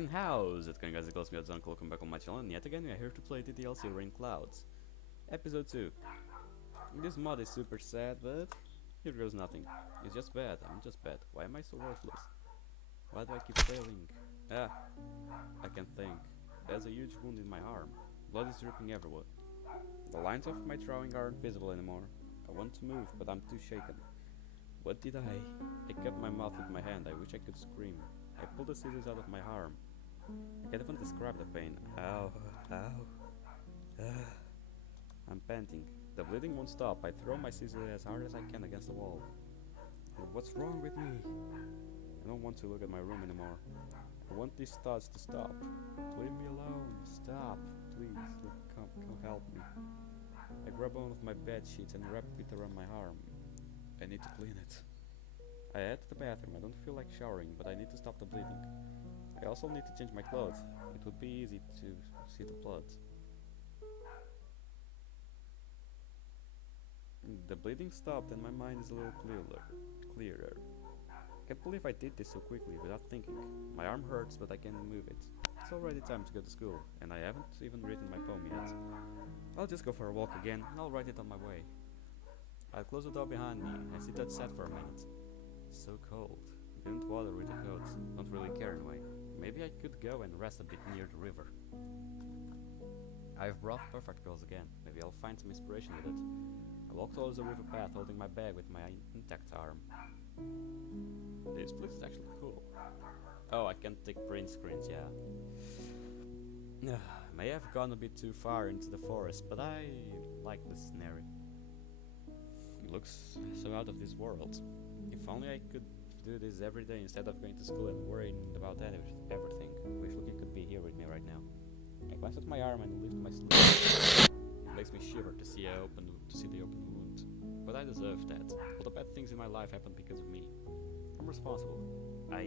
And how's it going, guys? It goes me, Uncle. Welcome back on my channel, and yet again we are here to play DDLC Rainclouds, Episode 2. This mod is super sad, but here goes nothing. It's just bad. I'm just bad. Why am I so worthless? Why do I keep failing? I can think. There's a huge wound in my arm. Blood is dripping everywhere. The lines of my drawing aren't visible anymore. I want to move, but I'm too shaken. What did I? I kept my mouth with my hand. I wish I could scream. I pulled the scissors out of my arm. I can't even describe the pain. Ow, ow. I'm panting. The bleeding won't stop. I throw my scissors as hard as I can against the wall. What's wrong with me? I don't want to look at my room anymore. I want these thoughts to stop. Leave me alone. Stop. Please. Come help me. I grab one of my bed sheets and wrap it around my arm. I need to clean it. I head to the bathroom. I don't feel like showering, but I need to stop the bleeding. I also need to change my clothes. It would be easy to see the blood. The bleeding stopped and my mind is a little clearer. I can't believe I did this so quickly without thinking. My arm hurts, but I can move it. It's already time to go to school, and I haven't even written my poem yet. I'll just go for a walk again, and I'll write it on my way. I'll close the door behind me. I sit outside for a minute. It's so cold. Didn't bother with the coat. Don't really care anyway. Maybe I could go and rest a bit near the river. I've brought perfect pills again. Maybe I'll find some inspiration with it. I walk towards the river path holding my bag with my intact arm. This place is actually cool. Oh, I can't take print screens, yeah. May have gone a bit too far into the forest, but I like the scenery. It looks so out of this world. If only I could do this every day instead of going to school and worrying about everything. Wish Lucky could be here with me right now. I glance at my arm and lift my sleeve. It makes me shiver to see the open wound. But I deserve that. All the bad things in my life happened because of me. I'm responsible. I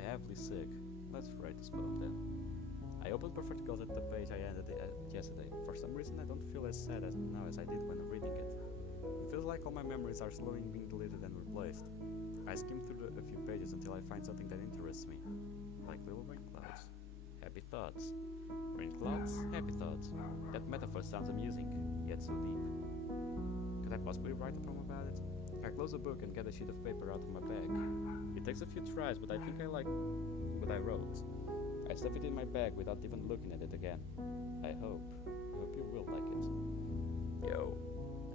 heavily sick. Let's write this poem then. I opened Perfect Girls at the page I ended yesterday. For some reason I don't feel as sad now as I did when reading it. It feels like all my memories are slowly being deleted and replaced. I skim through a few pages until I find something that interests me. Like little rainclouds. Happy thoughts. Rainclouds, happy thoughts. That metaphor sounds amusing, yet so deep. Could I possibly write a poem about it? I close the book and get a sheet of paper out of my bag. It takes a few tries, but I think I like what I wrote. I stuff it in my bag without even looking at it again. I hope you will like it. Yo.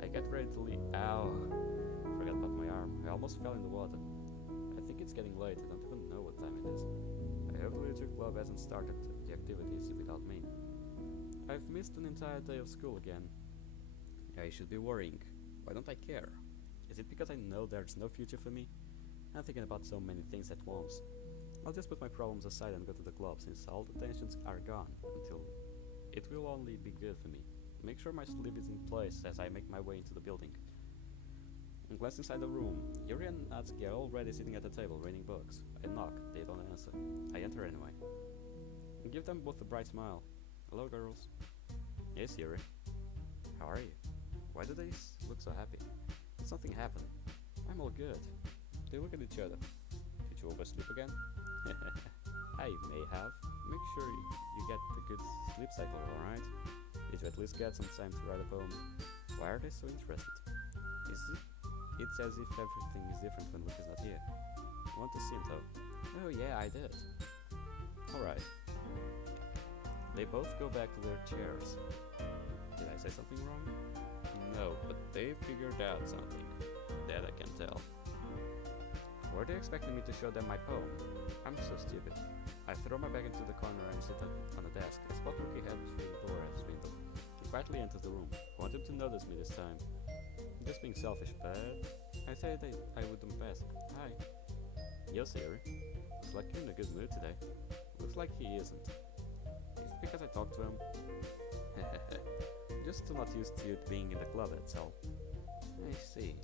I get ready to leave. Ow. Forgot about my arm. I almost fell in the water. I think it's getting late. I don't even know what time it is. I hope the electric club hasn't started the activities without me. I've missed an entire day of school again. I should be worrying. Why don't I care? Is it because I know there's no future for me? I'm thinking about so many things at once. I'll just put my problems aside and go to the club since all the tensions are gone until it will only be good for me. Make sure my sleeve is in place as I make my way into the building. I glance inside the room. Yuri and Natsuki are already sitting at the table reading books. I knock, they don't answer. I enter anyway. I give them both a bright smile. Hello, girls. Yes, Yuri. How are you? Why do they look so happy? Did something happen? I'm all good. They look at each other. Did you oversleep again? I may have. Make sure you get a good sleep cycle, alright? Did you at least get some time to write a poem? Why are they so interested? It's as if everything is different when Luke is not here. I want to see him though. Oh yeah, I did. Alright. They both go back to their chairs. Did I say something wrong? No, but they figured out something. That I can tell. Were they expecting me to show them my poem? I'm so stupid. I throw my bag into the corner and sit on the desk. I spot Lucky head through the door at his window. He quietly enters the room. I want him to notice me this time. I'm just being selfish, but I said I wouldn't pass. Hi. Yo, Siri. Looks like you're in a good mood today. Looks like he isn't. Is it because I talked to him? Just too not used to it being in the club, that's all. I see.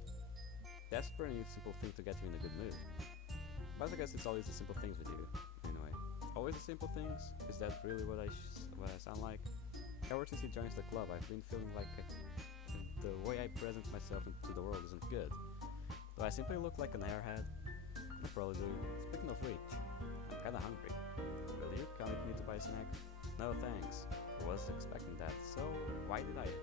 That's a pretty simple thing to get you in a good mood. But I guess it's always the simple things with you. Anyway, always the simple things? Is that really what I sound like? Ever since he joins the club, I've been feeling like the way I present myself into the world isn't good. Do I simply look like an airhead? I probably do. Speaking of which, I'm kinda hungry. Will you? buy a snack? No thanks. I was expecting that, so why did it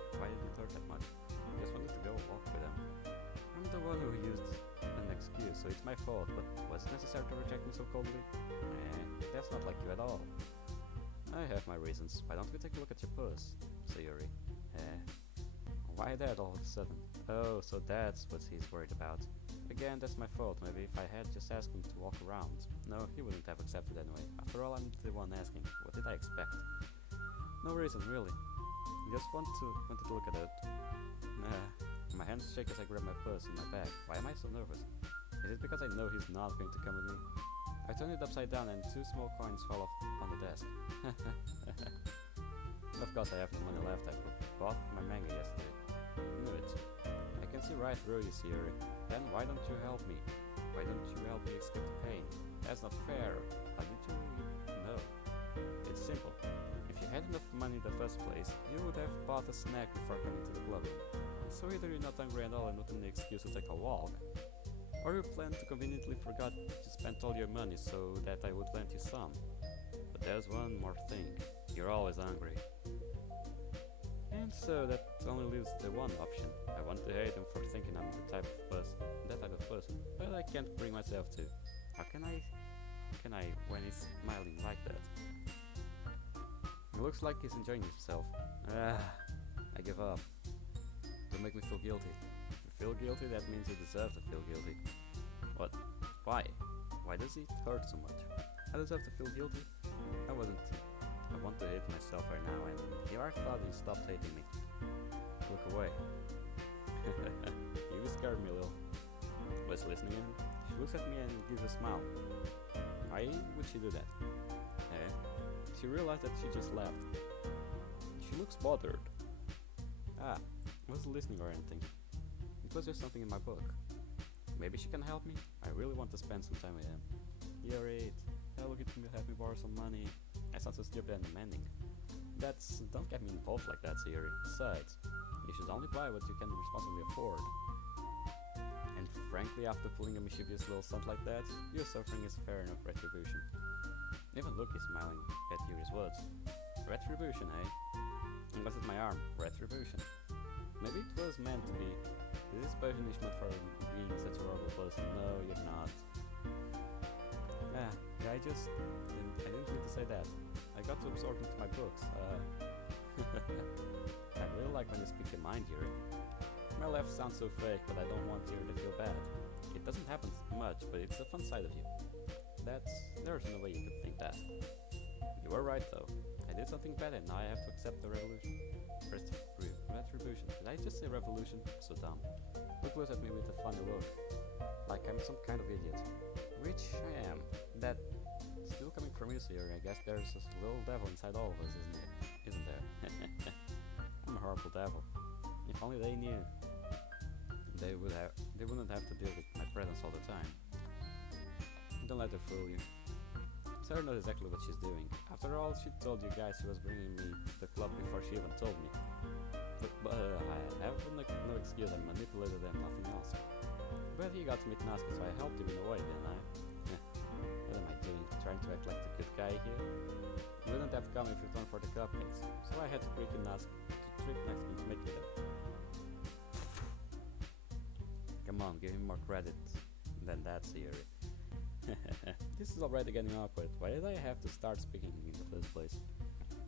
hurt that much? I just wanted to go walk with him. I'm the one who used an excuse, so it's my fault, but was it necessary to reject me so coldly? That's not like you at all. I have my reasons. Why don't we take a look at your puss, Sayuri? Why that all of a sudden? Oh, so that's what he's worried about. Again, that's my fault. Maybe if I had just asked him to walk around. No, he wouldn't have accepted anyway. After all, I'm the one asking. What did I expect? No reason, really. Just wanted to look at it. My hands shake as I grab my purse in my bag. Why am I so nervous? Is it because I know he's not going to come with me? I turn it upside down and 2 small coins fall off on the desk. Of course I have no money left. I bought my manga yesterday. Knew it. I can see right through you, Sayuri. Then why don't you help me? Why don't you help me escape the pain? That's not fair. How did you know? It's simple. If you had enough money in the first place, you would have bought a snack before coming to the club. So either you're not hungry at all and not an excuse to take a walk, or you plan to conveniently forgot to spend all your money so that I would lend you some. But there's one more thing. You're always hungry. And so that only leaves the one option. I want to hate him for thinking I'm that type of person, but I can't bring myself to. How can I when he's smiling like that? It looks like he's enjoying himself. I give up. Don't make me feel guilty. If you feel guilty, that means you deserve to feel guilty. What? Why? Why does it hurt so much? I deserve to feel guilty? I want to hate myself right now, and here I thought you stopped hating me. Look away. You scared me a little. Was listening in? She looks at me and gives a smile. Why would she do that? She realized that she just left. She looks bothered. I wasn't listening or anything. It was just something in my book. Maybe she can help me? I really want to spend some time with him. You're it. Hello, get me, have me borrow some money. I sound so stupid and demanding. Don't get me involved like that, Sayuri. Besides, you should only buy what you can responsibly afford. And frankly, after pulling a mischievous little stunt like that, your suffering is fair enough retribution. Even Luke is smiling at Yuri's words. Retribution, eh? Unless it's my arm. Retribution. Maybe it was meant to be. This is punishment for being such a horrible person. No, you're not. I didn't mean to say that. I got too absorbed into my books. I really like when you speak your mind, Yuri. My laugh sounds so fake, but I don't want Yuri to feel bad. It doesn't happen much, but it's a fun side of you. There's no way you could think that. You were right, though. I did something bad and now I have to accept the retribution. Did I just say revolution? So dumb. Luke looks at me with a funny look. Like I'm some kind of idiot. Which I am. That still coming from you, Sayuri. I guess there's this little devil inside all of us, isn't there? I'm a horrible devil. If only they knew. They wouldn't have to deal with my presence all the time. Don't let her fool you. Sarah knows exactly what she's doing. After all, she told you guys she was bringing me to the club before she even told me. But I have no excuse. I manipulated them, nothing else. But you got to meet Nazca, so I helped him in a way, didn't I? What am I doing? Trying to act like the good guy here? You wouldn't have come if it weren't for the cupcakes, so I had to trick Nazca into making them. Come on, give him more credit than that, Sayuri. This is already getting awkward. Why did I have to start speaking in the first place?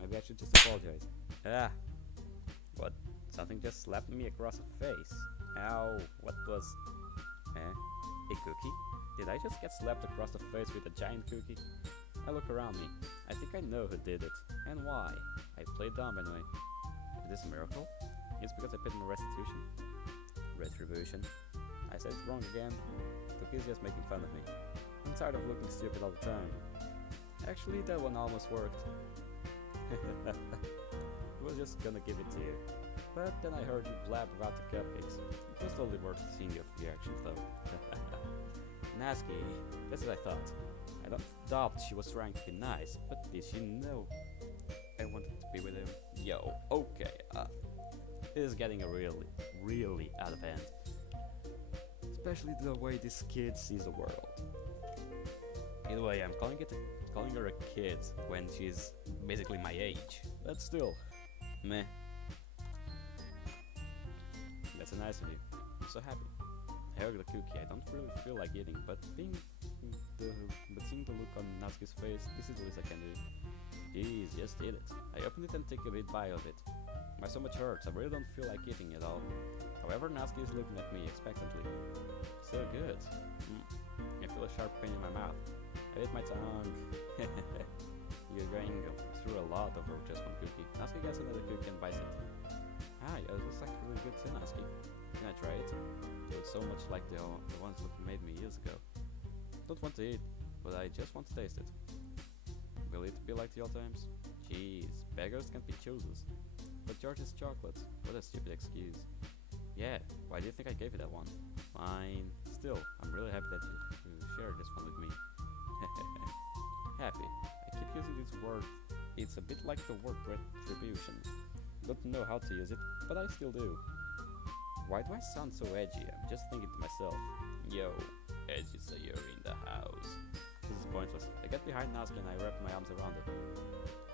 Maybe I should just apologize. What? Something just slapped me across the face. Ow, what was... A cookie? Did I just get slapped across the face with a giant cookie? I look around me. I think I know who did it. And why? I played dumb anyway. Is this a miracle? It's because I paid my restitution? Retribution. I said it wrong again. Cookie's just making fun of me. I'm tired of looking stupid all the time. Actually, that one almost worked. I was just gonna give it to you. But then I heard you blab about the cupcakes. It was totally worth seeing your reactions though. Nasky, that's what I thought. I don't doubt she was trying to be nice, but did she know I wanted to be with him? Yo, okay, this is getting really out of hand. Especially the way this kid sees the world. Either way, I'm calling her a kid when she's basically my age. But still, meh. That's a nice of you. I'm so happy. I hug the cookie. I don't really feel like eating, but seeing the look on Natsuki's face, this is the least I can do. Jeez, just eat it. I open it and take a bit bite of it. My stomach hurts. I really don't feel like eating at all. However, Natsuki is looking at me expectantly. So good. I feel a sharp pain in my mouth. I bit my tongue. You're going through a lot over just one cookie. Natsuki gets another cookie and bites it. Ah, yeah, it looks like really good too, Natsuki. Can I try it? It looks so much like the ones Luffy made me years ago. Don't want to eat, but I just want to taste it. Will it be like the old times? Jeez, beggars can't be choosers. But yours is chocolate. What a stupid excuse. Yeah, why do you think I gave you that one? Fine. Still, I'm really happy that you shared this one with me. Happy. I keep using this word. It's a bit like the word retribution. Don't know how to use it, but I still do. Why do I sound so edgy? I'm just thinking to myself, yo, edgy sayer in the house. This is pointless. I get behind Natsuki and I wrap my arms around it.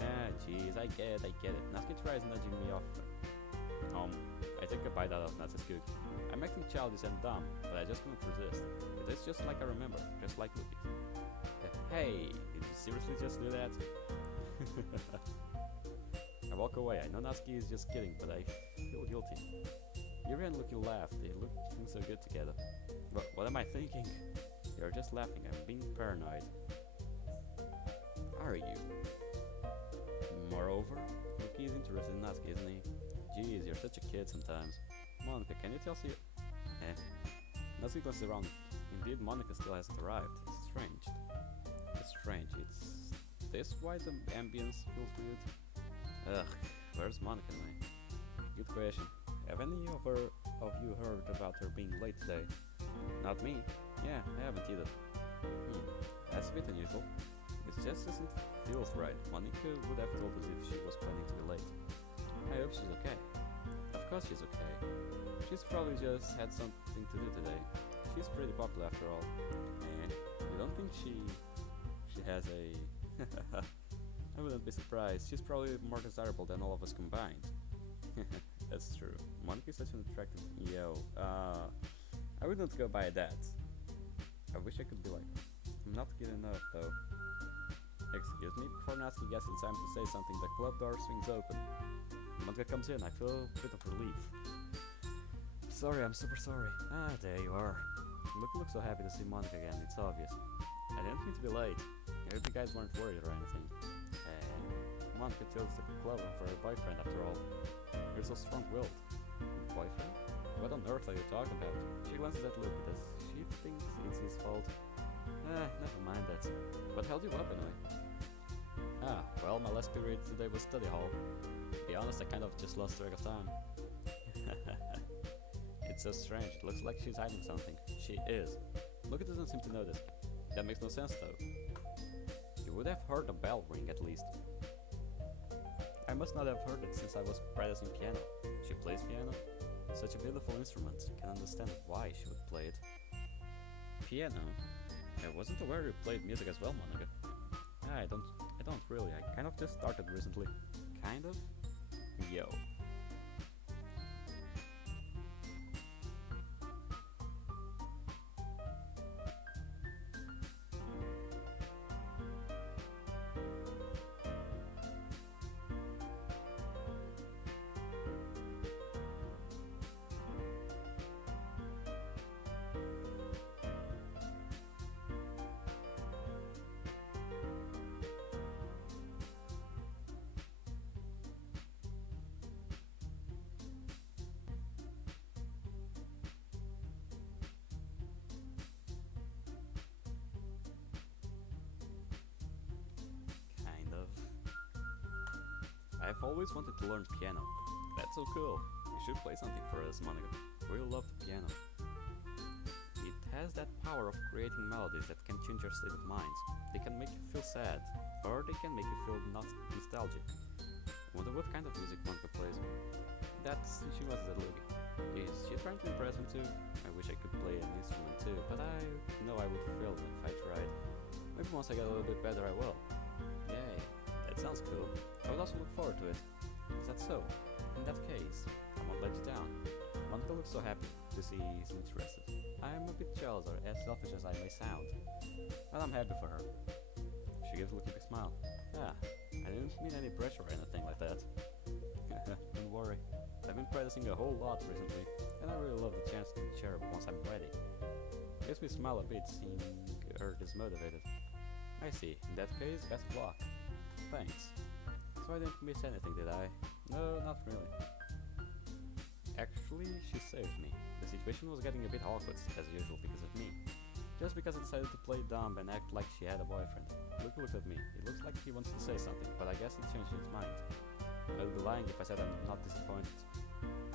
Ah, jeez, I get it. Natsuki tries nudging me off. I take a bite out of Natsuki's cookie. I'm acting childish and dumb, but I just couldn't resist. It is just like I remember, just like Luffy's. Hey, did you seriously just do that? I walk away. I know Natsuki is just kidding, but I feel guilty. Yuri and Luffy laugh. They look so good together. But what am I thinking? You're just laughing. I'm being paranoid. Are you? Moreover, Luffy is interested in Natsuki, isn't he? Jeez, you're such a kid sometimes. Monica, can you tell us? Natsuki goes around. Indeed, Monica still hasn't arrived. It's strange. It's this why the ambience feels weird? Ugh, where's Monica anyway? Good question. Have any of you heard about her being late today? Not me. Yeah, I haven't either. That's a bit unusual. It just doesn't feel right. Monica would have told us if she was planning to be late. I hope she's okay. Of course she's okay. She's probably just had something to do today. She's pretty popular after all. You don't think she has a... I wouldn't be surprised. She's probably more desirable than all of us combined. That's true. Monica is such an attractive... I wouldn't go by that. I wish I could be like her. I'm not good enough, though. Excuse me, before Natsuki gets the time to say something, the club door swings open. Monica comes in. I feel a bit of relief. Sorry, I'm super sorry. Ah, there you are. Luffy looks so happy to see Monica again, it's obvious. I didn't mean to be late. I hope you guys weren't worried or anything. Monica chose the club for her boyfriend after all. You're so strong-willed. Boyfriend? What on earth are you talking about? She glances at Luffy. Does she think it's his fault? Never mind that. What held you up anyway? Well, my last period today was study hall. To be honest, I kind of just lost track of time. It's so strange. It looks like she's hiding something. She is. Luffy doesn't seem to notice. That makes no sense though. You would have heard a bell ring at least. I must not have heard it since I was practicing piano. She plays piano? Such a beautiful instrument. Can understand why she would play it. Piano? I wasn't aware you played music as well, Monica. I don't really. I kind of just started recently. Kind of? Yo. I've always wanted to learn piano. That's so cool. You should play something for us, Monica. We love the piano. It has that power of creating melodies that can change your state of mind. They can make you feel sad, or they can make you feel nostalgic. Wonder what kind of music Monica plays. She was that Luffy. Is she trying to impress him too? I wish I could play an instrument too, but I know I would fail if I tried. Maybe once I get a little bit better I will. Yay, that sounds cool. I would also look forward to it. Is that so? In that case, I won't let you down. Monica looks so happy to see he's interested. I'm a bit jealous or as selfish as I may sound, but I'm happy for her. She gives Lucky a big smile. Ah, I didn't mean any pressure or anything like that. Don't worry, I've been practicing a whole lot recently, and I really love the chance to share once I'm ready. Makes me smile a bit seeing her this motivated. I see, in that case, best of luck. Thanks. So I didn't miss anything, did I? No, not really. Actually, she saved me. The situation was getting a bit awkward, as usual, because of me. Just because I decided to play dumb and act like she had a boyfriend. Luke looked at me. It looks like he wants to say something, but I guess he changed his mind. I would be lying if I said I'm not disappointed.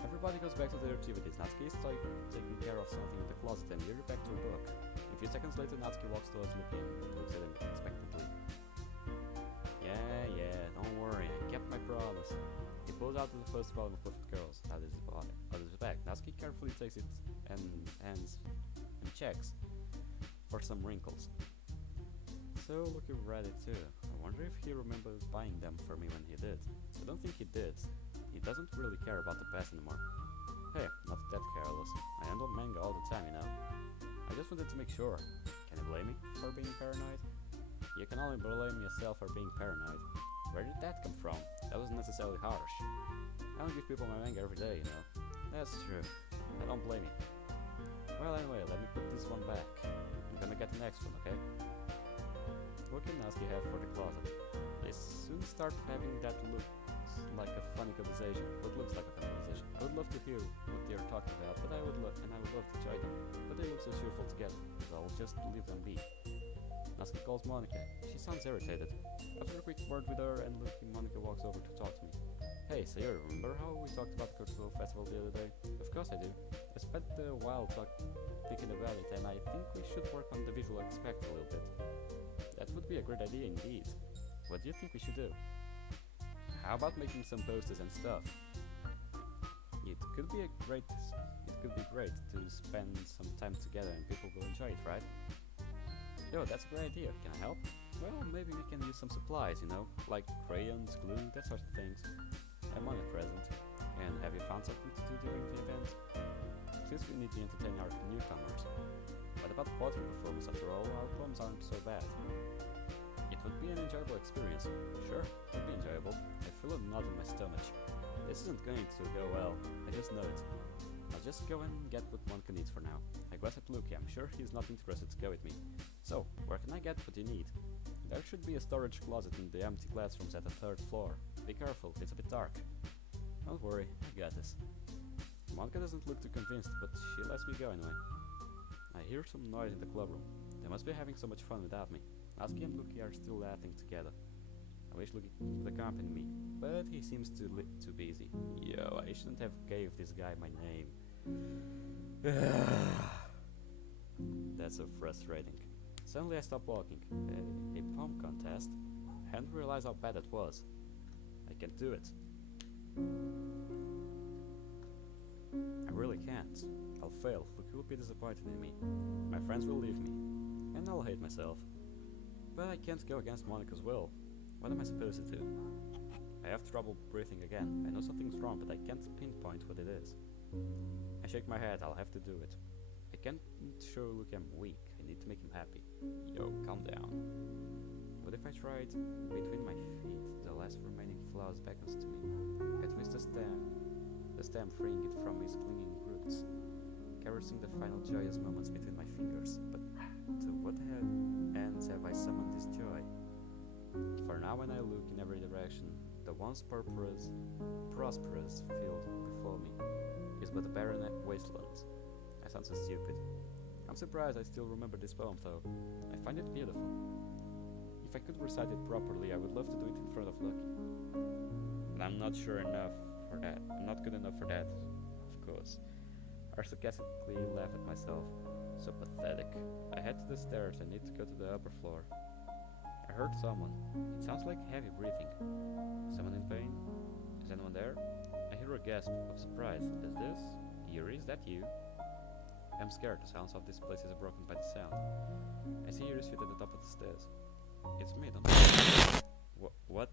Everybody goes back to their activities. Natsuki is taking care of something in the closet and you're back to a book. A few seconds later, Natsuki walks towards Luke and looks at him expectantly. Yeah, don't worry, I kept my promise. He pulls out the first volume of Perfect Girls out of his bag. Natsuki carefully takes it and checks for some wrinkles. So Luke read it too. I wonder if he remembers buying them for me when he did. I don't think he did. He doesn't really care about the past anymore. Hey, not that careless. I handle manga all the time, you know. I just wanted to make sure. Can you blame me for being paranoid? You can only blame yourself for being paranoid. Where did that come from? That wasn't necessarily harsh. I don't give people my manga every day, you know. That's true. I don't blame you. Well, anyway, let me put this one back. I'm gonna get the next one, okay? What can Natsuki have for the closet? They soon start having that looks like a funny conversation. What looks like a funny conversation? I would love to hear what they are talking about, but I would love to join them. But they look so cheerful together, so I'll just leave them be. Natsuki calls Monica. She sounds irritated. After a quick word with her and looking, Monica walks over to talk to me. Hey, so you remember how we talked about the cultural festival the other day? Of course I do. I spent a while thinking about it, and I think we should work on the visual aspect a little bit. That would be a great idea indeed. What do you think we should do? How about making some posters and stuff? It could be great to spend some time together and people will enjoy it, right? Yo, that's a great idea. Can I help? Well, maybe we can use some supplies, you know, like crayons, glue, that sort of things. I'm on a present. And have you found something to do during the event? Since we need to entertain our newcomers. What about the poetry performance? After all, our poems aren't so bad. It would be an enjoyable experience. Sure, it would be enjoyable. I feel a knot in my stomach. This isn't going to go well. I just know it. I'll just go and get what Monica needs for now. I glanced at Luke. I'm sure he's not interested to go with me. So, where can I get what you need? There should be a storage closet in the empty classrooms at the 3rd floor. Be careful, it's a bit dark. Don't worry, I got this. Monica doesn't look too convinced, but she lets me go anyway. I hear some noise in the clubroom. They must be having so much fun without me. Natsuki and Luki are still laughing together. I wish Luki could accompany me, but he seems too busy. Yo, I shouldn't have gave this guy my name. That's so frustrating. Suddenly I stopped walking. A poem contest? I hadn't realized how bad that was. I can't do it. I really can't. I'll fail. Luke will be disappointed in me. My friends will leave me. And I'll hate myself. But I can't go against Monica's will. What am I supposed to do? I have trouble breathing again. I know something's wrong, but I can't pinpoint what it is. I shake my head. I'll have to do it. I can't show Luke I'm weak. I need to make him happy. Yo, calm down. What if I tried between my feet? The last remaining flowers beckons to me. I twist the stem freeing it from his clinging roots, caressing the final joyous moments between my fingers. But to what ends have I summoned this joy? For now, when I look in every direction, the once prosperous field before me is but a barren wasteland. I sound so stupid. I'm surprised I still remember this poem, though. I find it beautiful. If I could recite it properly, I would love to do it in front of Lucky. But I'm not sure enough for that. I'm not good enough for that, of course. I sarcastically laugh at myself. So pathetic. I head to the stairs. I need to go to the upper floor. I heard someone. It sounds like heavy breathing. Someone in pain? Is anyone there? I hear a gasp of surprise. Is this? Yuri, is that you? I'm scared. The silence of this place is broken by the sound. I see Yuri's feet at the top of the stairs. It's me, don't you? What?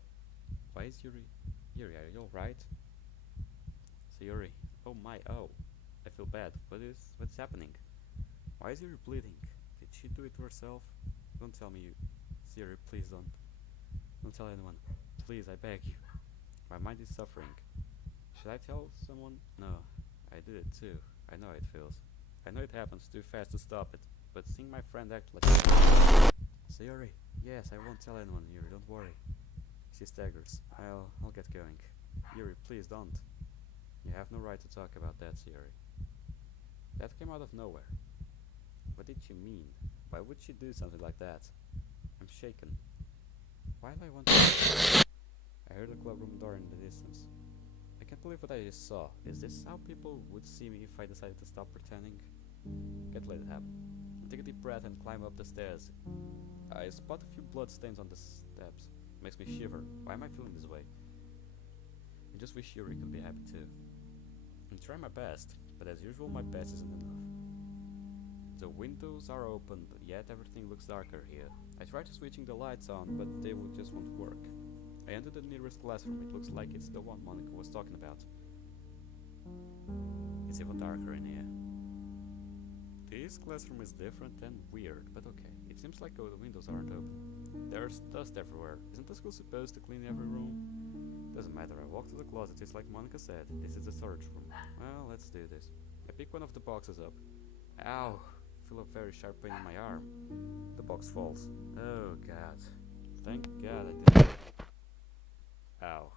Why is Yuri? Yuri, are you alright? Sayuri. Oh my, oh. I feel bad. What's happening? Why is Yuri bleeding? Did she do it to herself? Don't tell me you. Sayuri, please don't. Don't tell anyone. Please, I beg you. My mind is suffering. Should I tell someone? No. I did it too. I know how it feels. I know it happens too fast to stop it. But seeing my friend act like... Sayuri. Yes, I won't tell anyone, Yuri, don't worry. She staggers. I'll get going. Yuri, please don't. You have no right to talk about that, Yuri. That came out of nowhere. What did she mean? Why would she do something like that? I'm shaken. Why do I want to... I heard the clubroom door in the distance. I can't believe what I just saw. Is this how people would see me if I decided to stop pretending? Can't let it happen. I take a deep breath and climb up the stairs. I spot a few blood stains on the steps. Makes me shiver. Why am I feeling this way? I just wish Yuri could be happy too. I'm trying my best, but as usual my best isn't enough. The windows are open, but yet everything looks darker here. I try to switching the lights on, but they just won't work. I enter the nearest classroom. It looks like it's the one Monica was talking about. It's even darker in here. This classroom is different and weird, but okay. It seems like the windows aren't open. There's dust everywhere. Isn't the school supposed to clean every room? Doesn't matter, I walk to the closet. It's like Monica said. This is the storage room. Well, let's do this. I pick one of the boxes up. Ow! I feel a very sharp pain in my arm. The box falls. Oh god. Thank god I didn't. Ow.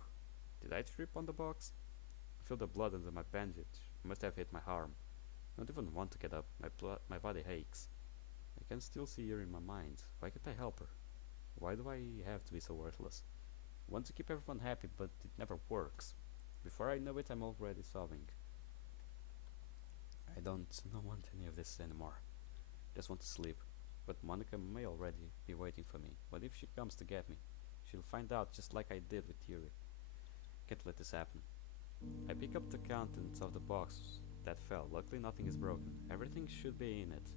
Did I trip on the box? I feel the blood under my bandage. I must have hit my arm. I don't even want to get up. My body aches. I can still see her in my mind. Why can't I help her? Why do I have to be so worthless? I want to keep everyone happy, but it never works. Before I know it, I'm already sobbing. I don't want any of this anymore. Just want to sleep. But Monica may already be waiting for me. What if she comes to get me? She'll find out just like I did with Yuri. Can't let this happen. I pick up the contents of the box that fell. Luckily nothing is broken. Everything should be in it.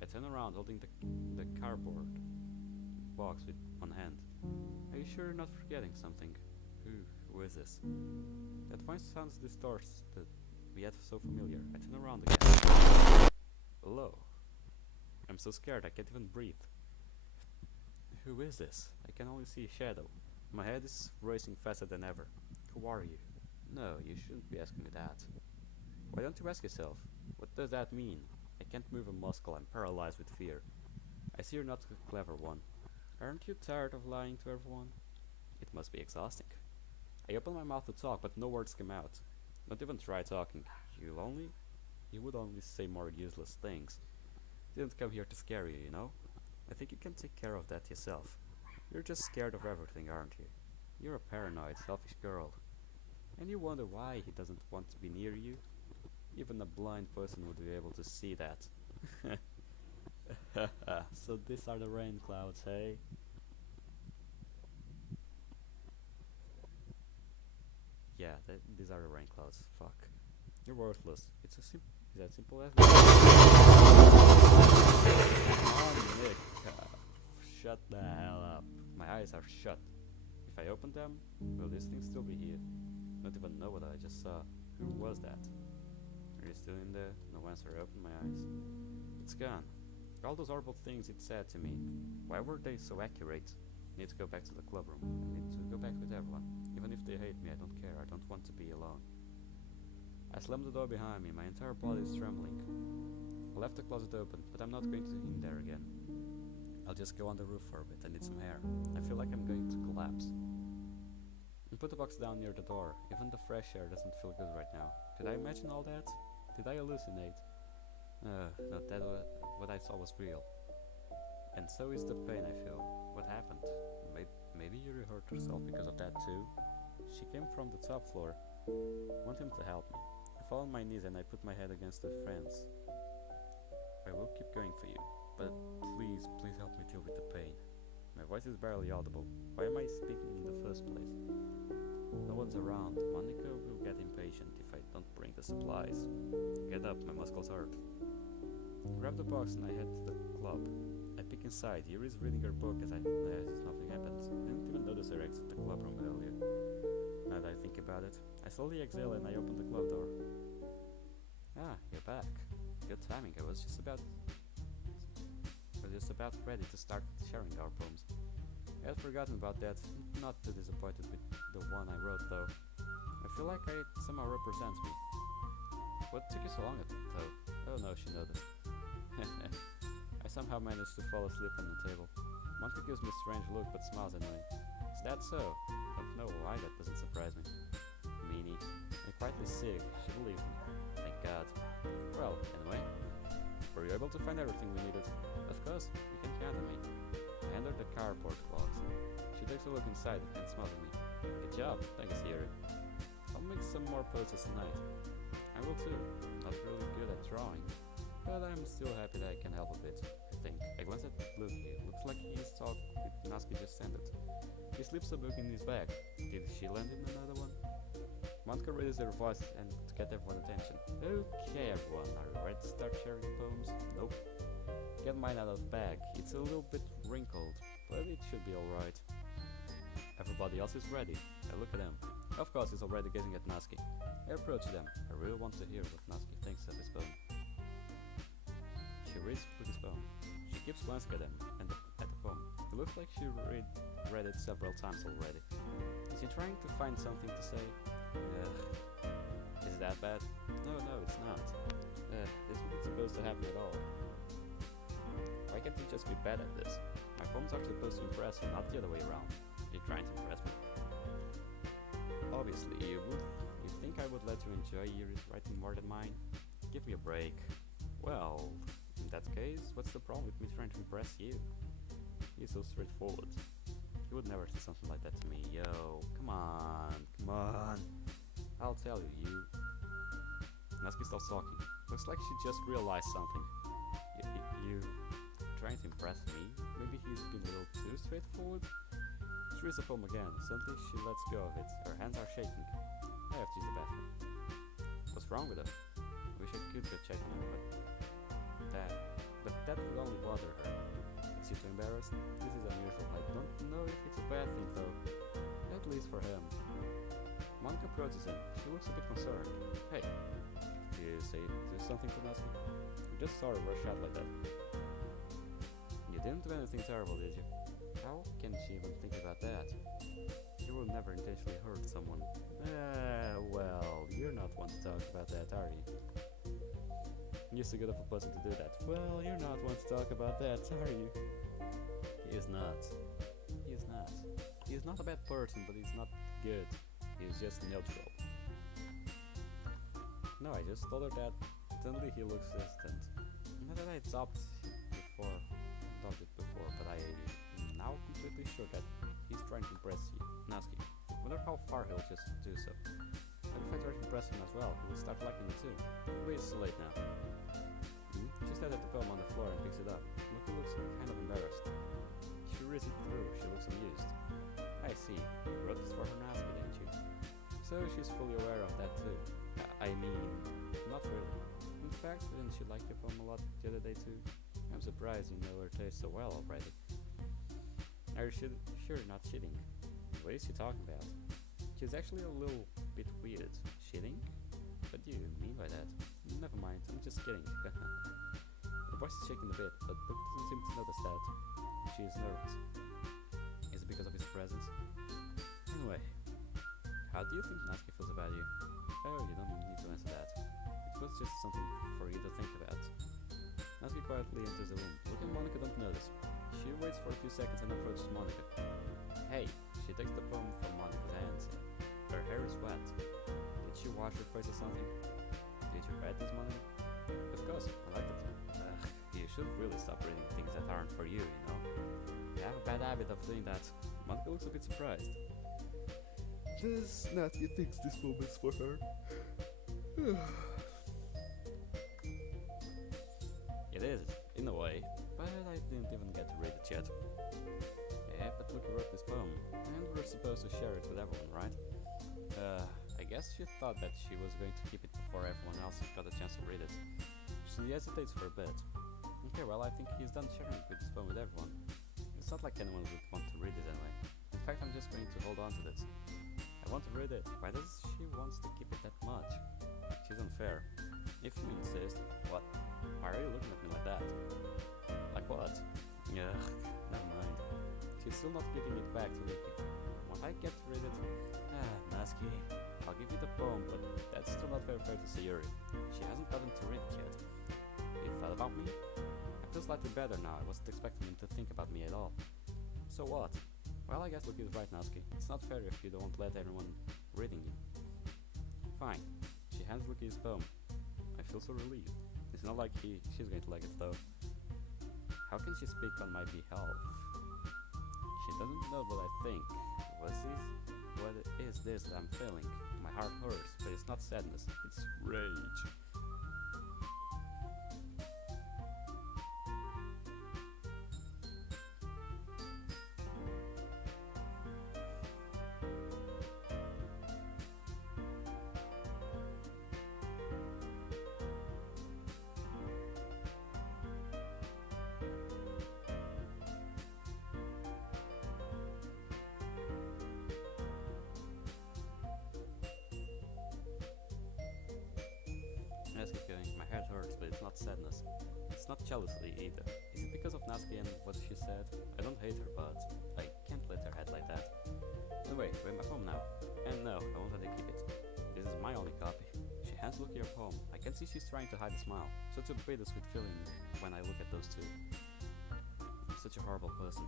I turn around holding the cardboard box with one hand. Are you sure you're not forgetting something? Who is this? That voice sounds distorted, yet so familiar. I turn around again. Hello. I'm so scared I can't even breathe. Who is this? I can only see a shadow. My head is racing faster than ever. Who are you? No, you shouldn't be asking me that. Why don't you ask yourself? What does that mean? I can't move a muscle. I'm paralyzed with fear. I see you're not a clever one. Aren't you tired of lying to everyone? It must be exhausting. I open my mouth to talk, but no words come out. Don't even try talking. You would only say more useless things. Didn't come here to scare you, you know? I think you can take care of that yourself. You're just scared of everything, aren't you? You're a paranoid, selfish girl. And you wonder why he doesn't want to be near you? Even a blind person would be able to see that. So these are the Rainclouds, hey? Yeah, these are the Rainclouds. Fuck. You're worthless. It's as simple as... Oh, Nick. Shut the hell up. My eyes are shut. If I open them, will this thing still be here? Don't even know what I just saw. Who was that? Are you still in there? No answer. I open my eyes. It's gone. All those horrible things it said to me. Why were they so accurate? I need to go back to the clubroom. I need to go back with everyone. Even if they hate me, I don't care. I don't want to be alone. I slam the door behind me. My entire body is trembling. I left the closet open, but I'm not going to in there again. I'll just go on the roof for a bit. I need some air. I feel like I'm going to collapse. I put the box down near the door. Even the fresh air doesn't feel good right now. Did I imagine all that? Did I hallucinate? No, what I saw was real. And so is the pain I feel. What happened? Maybe Yuri hurt herself because of that too? She came from the top floor. I want him to help me. I fall on my knees and I put my head against the fence. I will keep going for you, but please help me deal with the pain. My voice is barely audible. Why am I speaking in the first place? No one's around. Monica will get impatient if I don't bring the supplies. Get up, my muscles hurt. Grab the box and I head to the club. I peek inside. Yuri is reading her book as nothing happens. Didn't even notice her exit the club room earlier. Now that I think about it, I slowly exhale and I open the club door. Ah, you're back. Good timing. I was just about ready to start sharing our poems. I had forgotten about that. Not too disappointed with the one I wrote though. I feel like it somehow represents me. What took you so long though? Oh no, she noticed. I somehow managed to fall asleep on the table. Monica gives me a strange look but smiles anyway. Is that so? Don't know why that doesn't surprise me. Meanie. I'm quietly sick. She believed me. Thank God. Well, anyway. Were you able to find everything we needed? Of course, you can count on me. I hand her the carport box. She takes a look inside and smiles at me. Good job, thanks, Yuri. I'll make some more poses tonight. I will too. Not really good at drawing, but I'm still happy that I can help a bit, I think. I glance at Luke. Looks like his talk with Natsuki just ended. He slips a book in his bag. Did she land in another one? Monica raises her voice and to get everyone's attention. Okay, everyone, are you ready to start sharing poems? Nope. Get mine out of the bag. It's a little bit wrinkled, but it should be alright. Everybody else is ready. I look at him. Of course, he's already gazing at Natsuki. I approach them. I really want to hear what Natsuki thinks of his poem. She reads Luke's poem. She keeps glancing at him and at the poem. It looks like she read it several times already. Is he trying to find something to say? Is it that bad? No, it's not. This isn't supposed to happen at all. Why can't you just be bad at this? My poems are supposed to impress you, not the other way around. You're trying to impress me. Obviously, you think I would let you enjoy Yuri's writing more than mine? Give me a break. Well, in that case, what's the problem with me trying to impress you? He's so straightforward. He would never say something like that to me. Yo, come on. I'll tell you. Natsuki stops talking. Looks like she just realized something. You trying to impress me? Maybe he's been a little too straightforward? She reads the poem again. Suddenly she lets go of it. Her hands are shaking. I have to use the bathroom. What's wrong with her? I wish I could go check on her, but that would only bother her. Is he too embarrassed? This is unusual. I don't know if it's a bad thing though. At least for him. Monica approaches him. She looks a bit concerned. Hey, do you say something to Natsuki? You just saw her rush out like that. You didn't do anything terrible, did you? How can she even think about that? You will never intentionally hurt someone. Well, you're not one to talk about that, are you? You're so good of a person to do that. Well, you're not one to talk about that, are you? He is not. He's not a bad person, but he's not good. He's just neutral. No, I just told her that. Suddenly he looks distant. Not that I thought it before, but I am now completely sure that he's trying to impress you, Natsuki. Wonder how far he'll just do so. But if I try to impress him as well, he will start liking me too. Wait, it's too late now. She stares at the poem on the floor and picks it up. Lucky looks kind of embarrassed. She reads it through. She looks amused. I see. You wrote this for her Natsuki, didn't you? So she's fully aware of that too. I mean, not really. In fact, didn't she like your poem a lot the other day too? I'm surprised you know her taste so well already. Are you sure not cheating? What is she talking about? She's actually a little bit weird. Cheating? What do you mean by that? Never mind, I'm just kidding. Her voice is shaking a bit, but Luke doesn't seem to notice that. She is nervous. Is it because of his presence? Anyway, how do you think Natsuki feels about you? Oh, you don't need to answer that. It was just something for you to think about. Natsuki quietly enters the room. Luke and Monica don't notice. She waits for a few seconds and approaches Monica. Hey, she takes the poem from Monica's hands. Her hair is wet. Did she wash her face or something? Did you read this, Monica? Of course, I liked it. You should really stop reading things that aren't for you, you know? I have a bad habit of doing that. Monica looks a bit surprised. Does Natsuki thinks this poem is for her? It is, in a way, but I didn't even get to read it yet. Yeah, but Luke wrote this poem, and we're supposed to share it with everyone, right? I guess she thought that she was going to keep it before everyone else got a chance to read it. She hesitates for a bit. Okay, well, I think he's done sharing with this poem with everyone. It's not like anyone would want to read it anyway. In fact, I'm just going to hold on to this. I want to read it. Why does she want to keep it that much? She's unfair. If you insist. What? Why are you looking at me like that? Like what? Ugh, never mind. She's still not giving it back to Ricky. When I get to read it... Nasky. I'll give you the poem, but that's still not very fair to Sayuri. She hasn't gotten to read it yet. You thought about me? I feel slightly better now. I wasn't expecting him to think about me at all. So what? Well, I guess Luke is right, Nasky. It's not fair if you don't let everyone reading you. Fine. She hands Luke his poem. I feel so relieved. It's not like she's going to like it though. How can she speak on my behalf? She doesn't know what I think. What is this that I'm feeling? My heart hurts, but it's not sadness. It's rage. My head hurts, but it's not sadness. It's not jealousy either. Is it because of Nasky and what she said? I don't hate her, but I can't let her head like that. Anyway, read my poem now. And no, I won't let her keep it. This is my only copy. She hands Lucky her poem. I can see she's trying to hide a smile. Such a bittersweet feeling when I look at those two. I'm such a horrible person.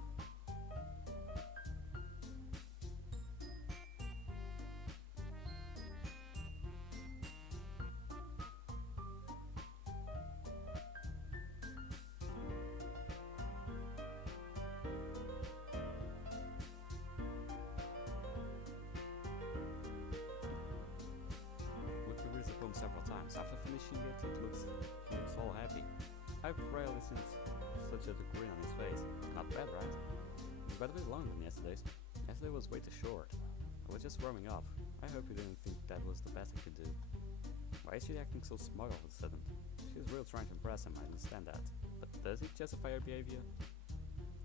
Several times. After finishing it, he looks all happy. I've rarely seen such a grin on his face. Not bad, right? It's quite a bit longer than yesterday's. Yesterday was way too short. I was just warming up. I hope you didn't think that was the best I could do. Why is she acting so smug all of a sudden? She's really trying to impress him, I understand that. But does it justify her behavior?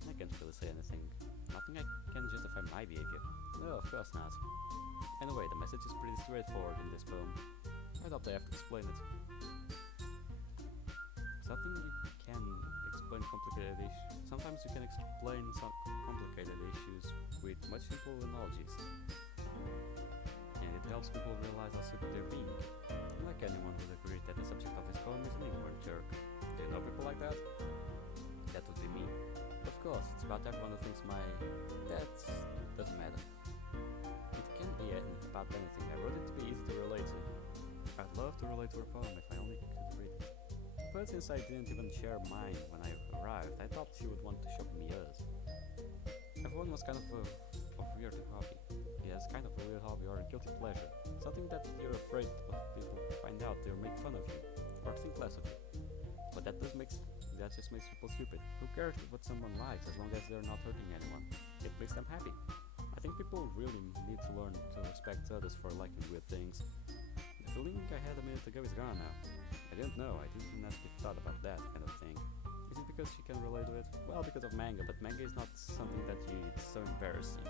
I can't really say anything. Nothing I can justify my behavior. No, of course not. Anyway, the message is pretty straightforward in this poem. I thought I have to explain it. Something you can explain complicated issues. Sometimes you can explain some complicated issues with much simple analogies. And it helps people realize how stupid they're being. Like anyone would agree that the subject of this poem is an ignorant jerk. Do you know people like that? That would be me. Of course, it's about everyone who thinks that doesn't matter. It can be about anything. I wrote it to be easy to relate to. I'd love to relate to her poem if I only could read it. But since I didn't even share mine when I arrived, I thought she would want to show me yours. Everyone was kind of a weird hobby. He has kind of a weird hobby or a guilty pleasure. Something that you're afraid of people find out they'll make fun of you or think less of you. But that just makes people stupid. Who cares what someone likes as long as they're not hurting anyone? It makes them happy. I think people really need to learn to respect others for liking weird things. The feeling I had a minute ago is gone now. I didn't know, I didn't actually thought about that kind of thing. Is it because she can relate to it? Well, because of manga, but manga is not something that it's so embarrassing. I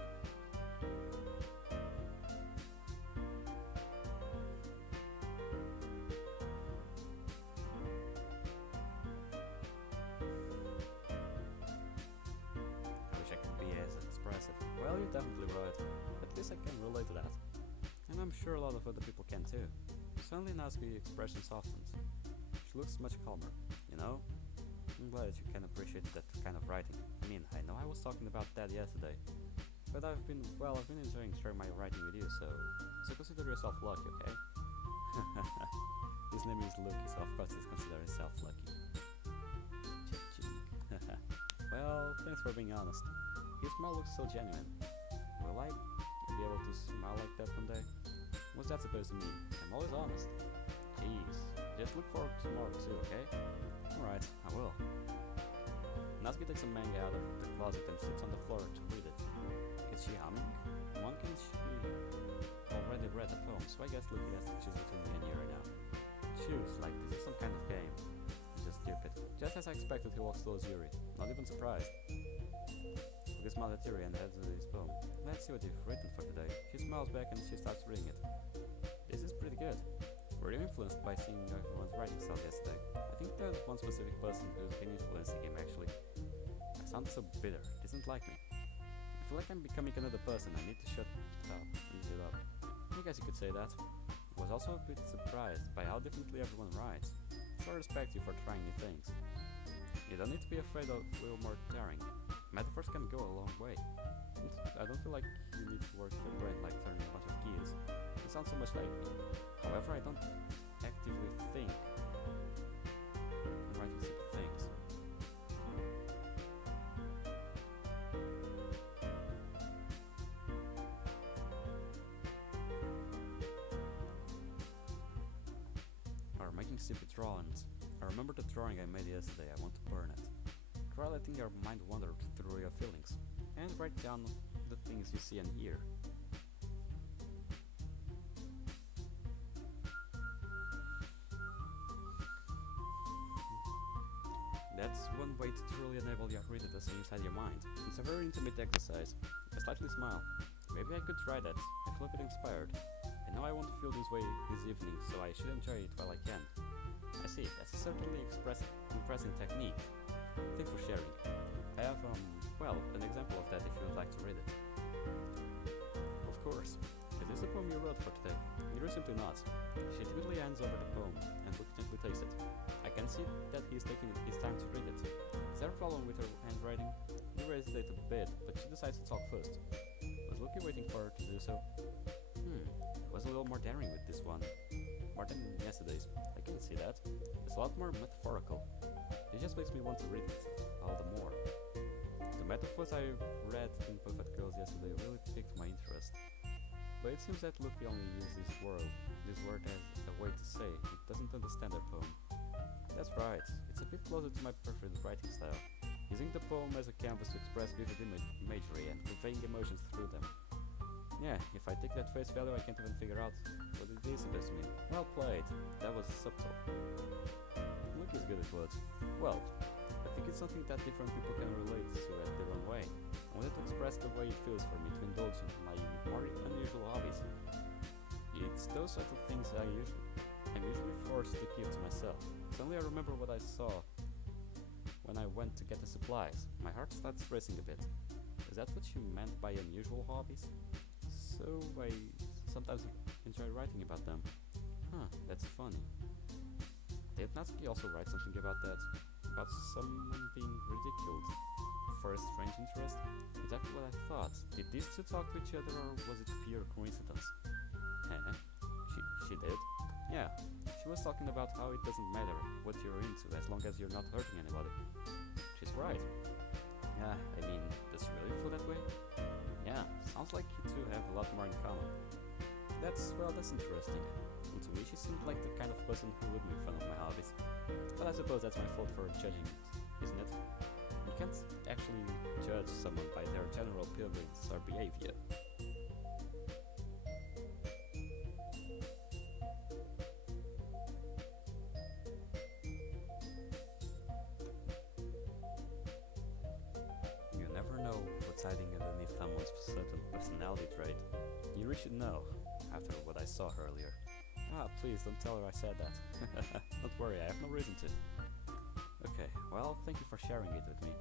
wish I could be as expressive. Well, you're definitely right. At least I can relate to that. And I'm sure a lot of other people can too. Suddenly Nasky's expression softens. She looks much calmer, you know? I'm glad that you can appreciate that kind of writing. I mean, I know I was talking about that yesterday. But I've been enjoying sharing my writing with you, so consider yourself lucky, okay? His name is Lucky, so of course he's considered himself lucky. Well, thanks for being honest. His smile looks so genuine. Will I be able to smile like that one day? What's that supposed to mean? I'm always honest. Jeez. Just look forward to more too, okay? Alright, I will. Natsuki takes a manga out of the closet and sits on the floor to read it. Is she humming? One can she already read the poem, so so I guess Lucky has to choose between me and you right now. Choose, like this is some kind of game. It's just stupid. Just as I expected, he walks towards Yuri, not even surprised. Lucky smiles at Yuri and heads to his poem. Let's see what you've written for today. She smiles back and she starts reading it. This is pretty good. Were you influenced by seeing everyone's writing style yesterday? I think there's one specific person who's been influencing him actually. I sound so bitter. Doesn't like me. I feel like I'm becoming another person. I need to shut up. I guess you could say that. I was also a bit surprised by how differently everyone writes. So I respect you for trying new things. You don't need to be afraid of a little more daring. Metaphors can go a long way. I don't feel like you need to work your brain like turning a bunch of keys. It sounds so much like me. However, I don't actively think I'm writing simple things. Or making stupid drawings. I remember the drawing I made yesterday. I want to burn it. Try letting your mind wander through your feelings, and write down the things you see and hear. That's one way to truly enable your reader to see inside your mind. It's a very intimate exercise. I slightly smile. Maybe I could try that. I feel a bit inspired. I know I won't feel this way this evening, so I should enjoy it while I can. I see, that's a certainly impressive technique. Thanks for sharing. I have, an example of that if you would like to read it. Of course. Is this the poem you wrote for today? You're simply not. She typically hands over the poem and gently takes it. I can see that he's taking his time to read it. Is there a problem with her handwriting? You hesitate a bit, but she decides to talk first. Was Lucky waiting for her to do so? I was a little more daring with this one. More than yesterday's. I can see that. It's a lot more metaphorical. It just makes me want to read it all the more. The metaphors I read in Perfect Girls yesterday really piqued my interest. But it seems that Luffy only uses this word as a way to say it doesn't understand their poem. That's right, it's a bit closer to my preferred writing style, using the poem as a canvas to express vivid imagery and conveying emotions through them. Yeah, if I take that face value I can't even figure out what it is supposed to mean. Well played, that was subtle. Luke is good at words. Well, I think it's something that different people can relate to at their own way. I wanted to express the way it feels for me to indulge in my more unusual hobbies. It's those sort of things I'm usually forced to keep to myself. Suddenly I remember what I saw when I went to get the supplies. My heart starts racing a bit. Is that what you meant by unusual hobbies? So I sometimes enjoy writing about them. Huh, that's funny. Did Natsuki also write something about that? About someone being ridiculed for a strange interest? Exactly what I thought. Did these two talk to each other or was it pure coincidence? She did? Yeah. She was talking about how it doesn't matter what you're into as long as you're not hurting anybody. She's right. Yeah, I mean, does she really feel that way? Yeah, sounds like you two have a lot more in common. That's interesting. And to me she seemed like the kind of person who would make fun of my hobbies. But I suppose that's my fault for judging it, isn't it? You can't actually judge someone by their general appearance or behavior. You never know what's hiding underneath someone's certain personality trait. You really should know, after what I saw earlier. Ah, please don't tell her I said that. Don't worry, I have no reason to. Okay, well, thank you for sharing it with me.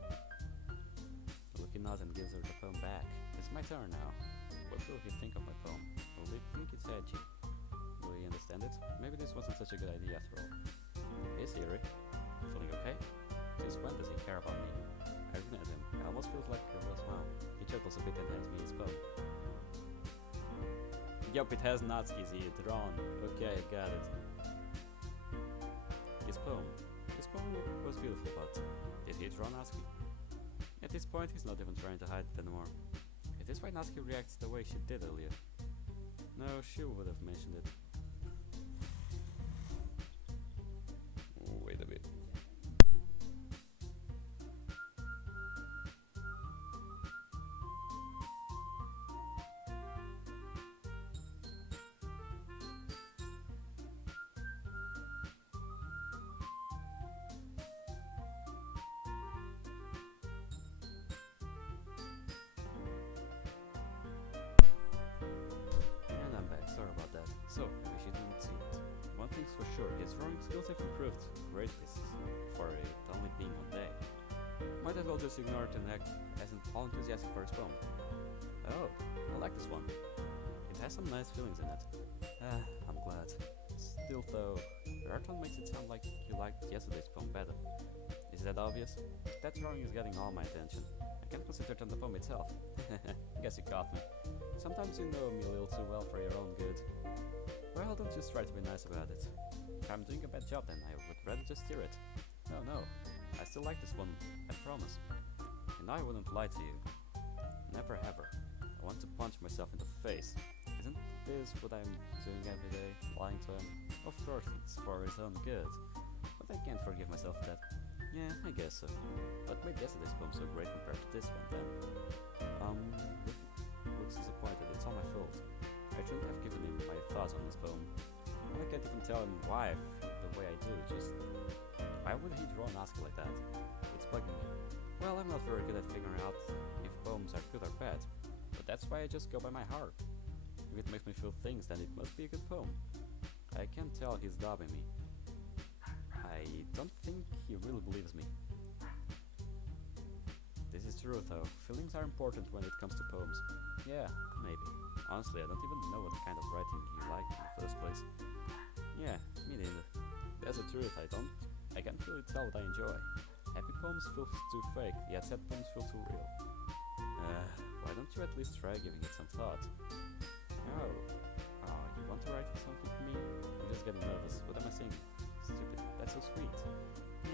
Lucky nods and gives her the poem back. It's my turn now. What will he think of my poem? Will he think it's edgy? Will he understand it? Maybe this wasn't such a good idea after all. Hey Siri, feeling okay? Since when does he care about me? I grin at him. It almost feels like a real smile. He chuckles a bit and hands me his poem. Yup, it has Natsuki's here drawn. Okay, got it. His poem was beautiful, but did he draw Natsuki? At this point, he's not even trying to hide it anymore. Is this why Natsuki reacts the way she did earlier? No, she would have mentioned it. Wait a bit. thing's for sure, his drawing skills have improved greatly for it only being one day. Might as well just ignore it and act as all enthusiastic for his poem. Oh, I like this one. It has some nice feelings in it. I'm glad. Still though, your art one makes it sound like you liked yesterday's poem better. Is that obvious? That drawing is getting all my attention. I can't concentrate on the poem itself. Guess you caught me. Sometimes you know me a little too well for your own good. Well, don't just try to be nice about it. If I'm doing a bad job, then I would rather just steer it. No, I still like this one, I promise. And I wouldn't lie to you. Never ever. I want to punch myself in the face. Isn't this what I'm doing every day, lying to him? Of course it's for his own good. But I can't forgive myself that. Yeah, I guess so. What made yesterday's poem so great compared to this one then? Looks disappointed, it's all my fault. I shouldn't have given him my thoughts on this poem. I can't even tell him why I feel the way I do, just... Why would he draw an Oscar like that? It's bugging me. Well, I'm not very good at figuring out if poems are good or bad, but that's why I just go by my heart. If it makes me feel things, then it must be a good poem. I can tell he's doubting me. I don't think he really believes me. This is true though, feelings are important when it comes to poems. Yeah, maybe. Honestly, I don't even know what kind of writing you like in the first place. Yeah, me neither. That's the truth, I can't really tell what I enjoy. Happy poems feel too fake, yet sad poems feel too real. Why don't you at least try giving it some thought? Oh, you want to write something for me? I'm just getting nervous. What am I saying? Stupid, that's so sweet.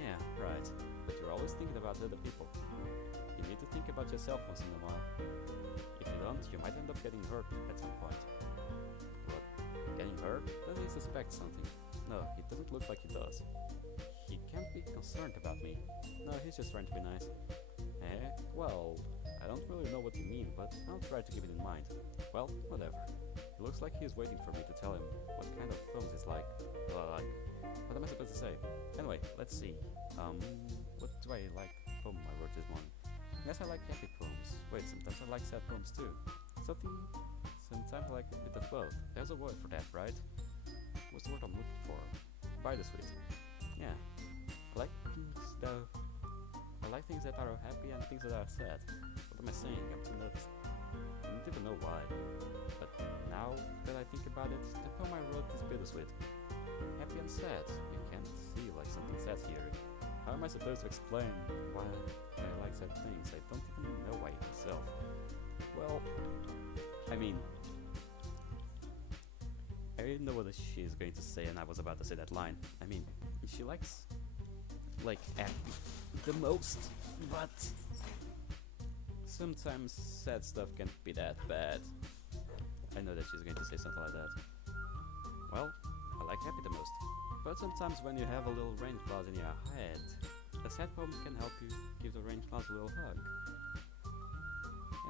Yeah, right. But you're always thinking about other people. You need to think about yourself once in a while. If you don't, you might end up getting hurt at some point. What? Getting hurt? Does he suspect something? No, it doesn't look like he does. He can't be concerned about me. No, he's just trying to be nice. Well, I don't really know what you mean, but I'll try to keep it in mind. Well, whatever. It looks like he's waiting for me to tell him what kind of poems he's like. What am I supposed to say? Anyway, let's see. What do I like poem I wrote this morning? Yes, I like happy poems. Wait, sometimes I like sad poems too. Sometimes I like a bit of both. There's a word for that, right? What's the word I'm looking for? Bittersweet. Yeah. I like things that are happy and things that are sad. What am I saying? I'm too nervous. I don't even know why. But now that I think about it, the poem I wrote is bittersweet. Happy and sad. You can't see like something sad here. How am I supposed to explain why I like sad things? I don't even know why myself. Well, I mean, I didn't know what she's going to say, and I was about to say that line. I mean, she likes, like, happy the most, but sometimes sad stuff can't be that bad. I know that she's going to say something like that. Well, I like happy the most, but sometimes when you have a little Rainclouds in your head, a sad poem can help you give the Rainclouds a little hug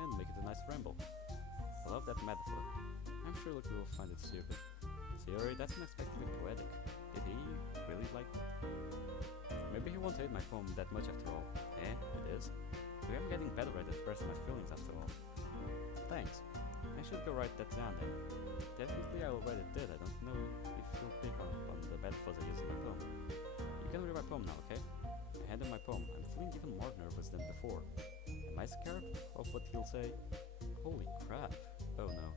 and make it a nice ramble. I love that metaphor. I'm sure Luke will find it stupid. Theory, that's unexpectedly poetic. Did he really like it? Maybe he won't hate my poem that much after all. It is. Maybe I'm getting better at expressing my feelings after all. Thanks. I should go write that down then. Definitely I already did. I don't know if you'll pick on the metaphors I use in my poem. You can read my poem now, okay? I hand him my poem. I'm feeling even more nervous than before. Am I scared of what he'll say? Holy crap. Oh no.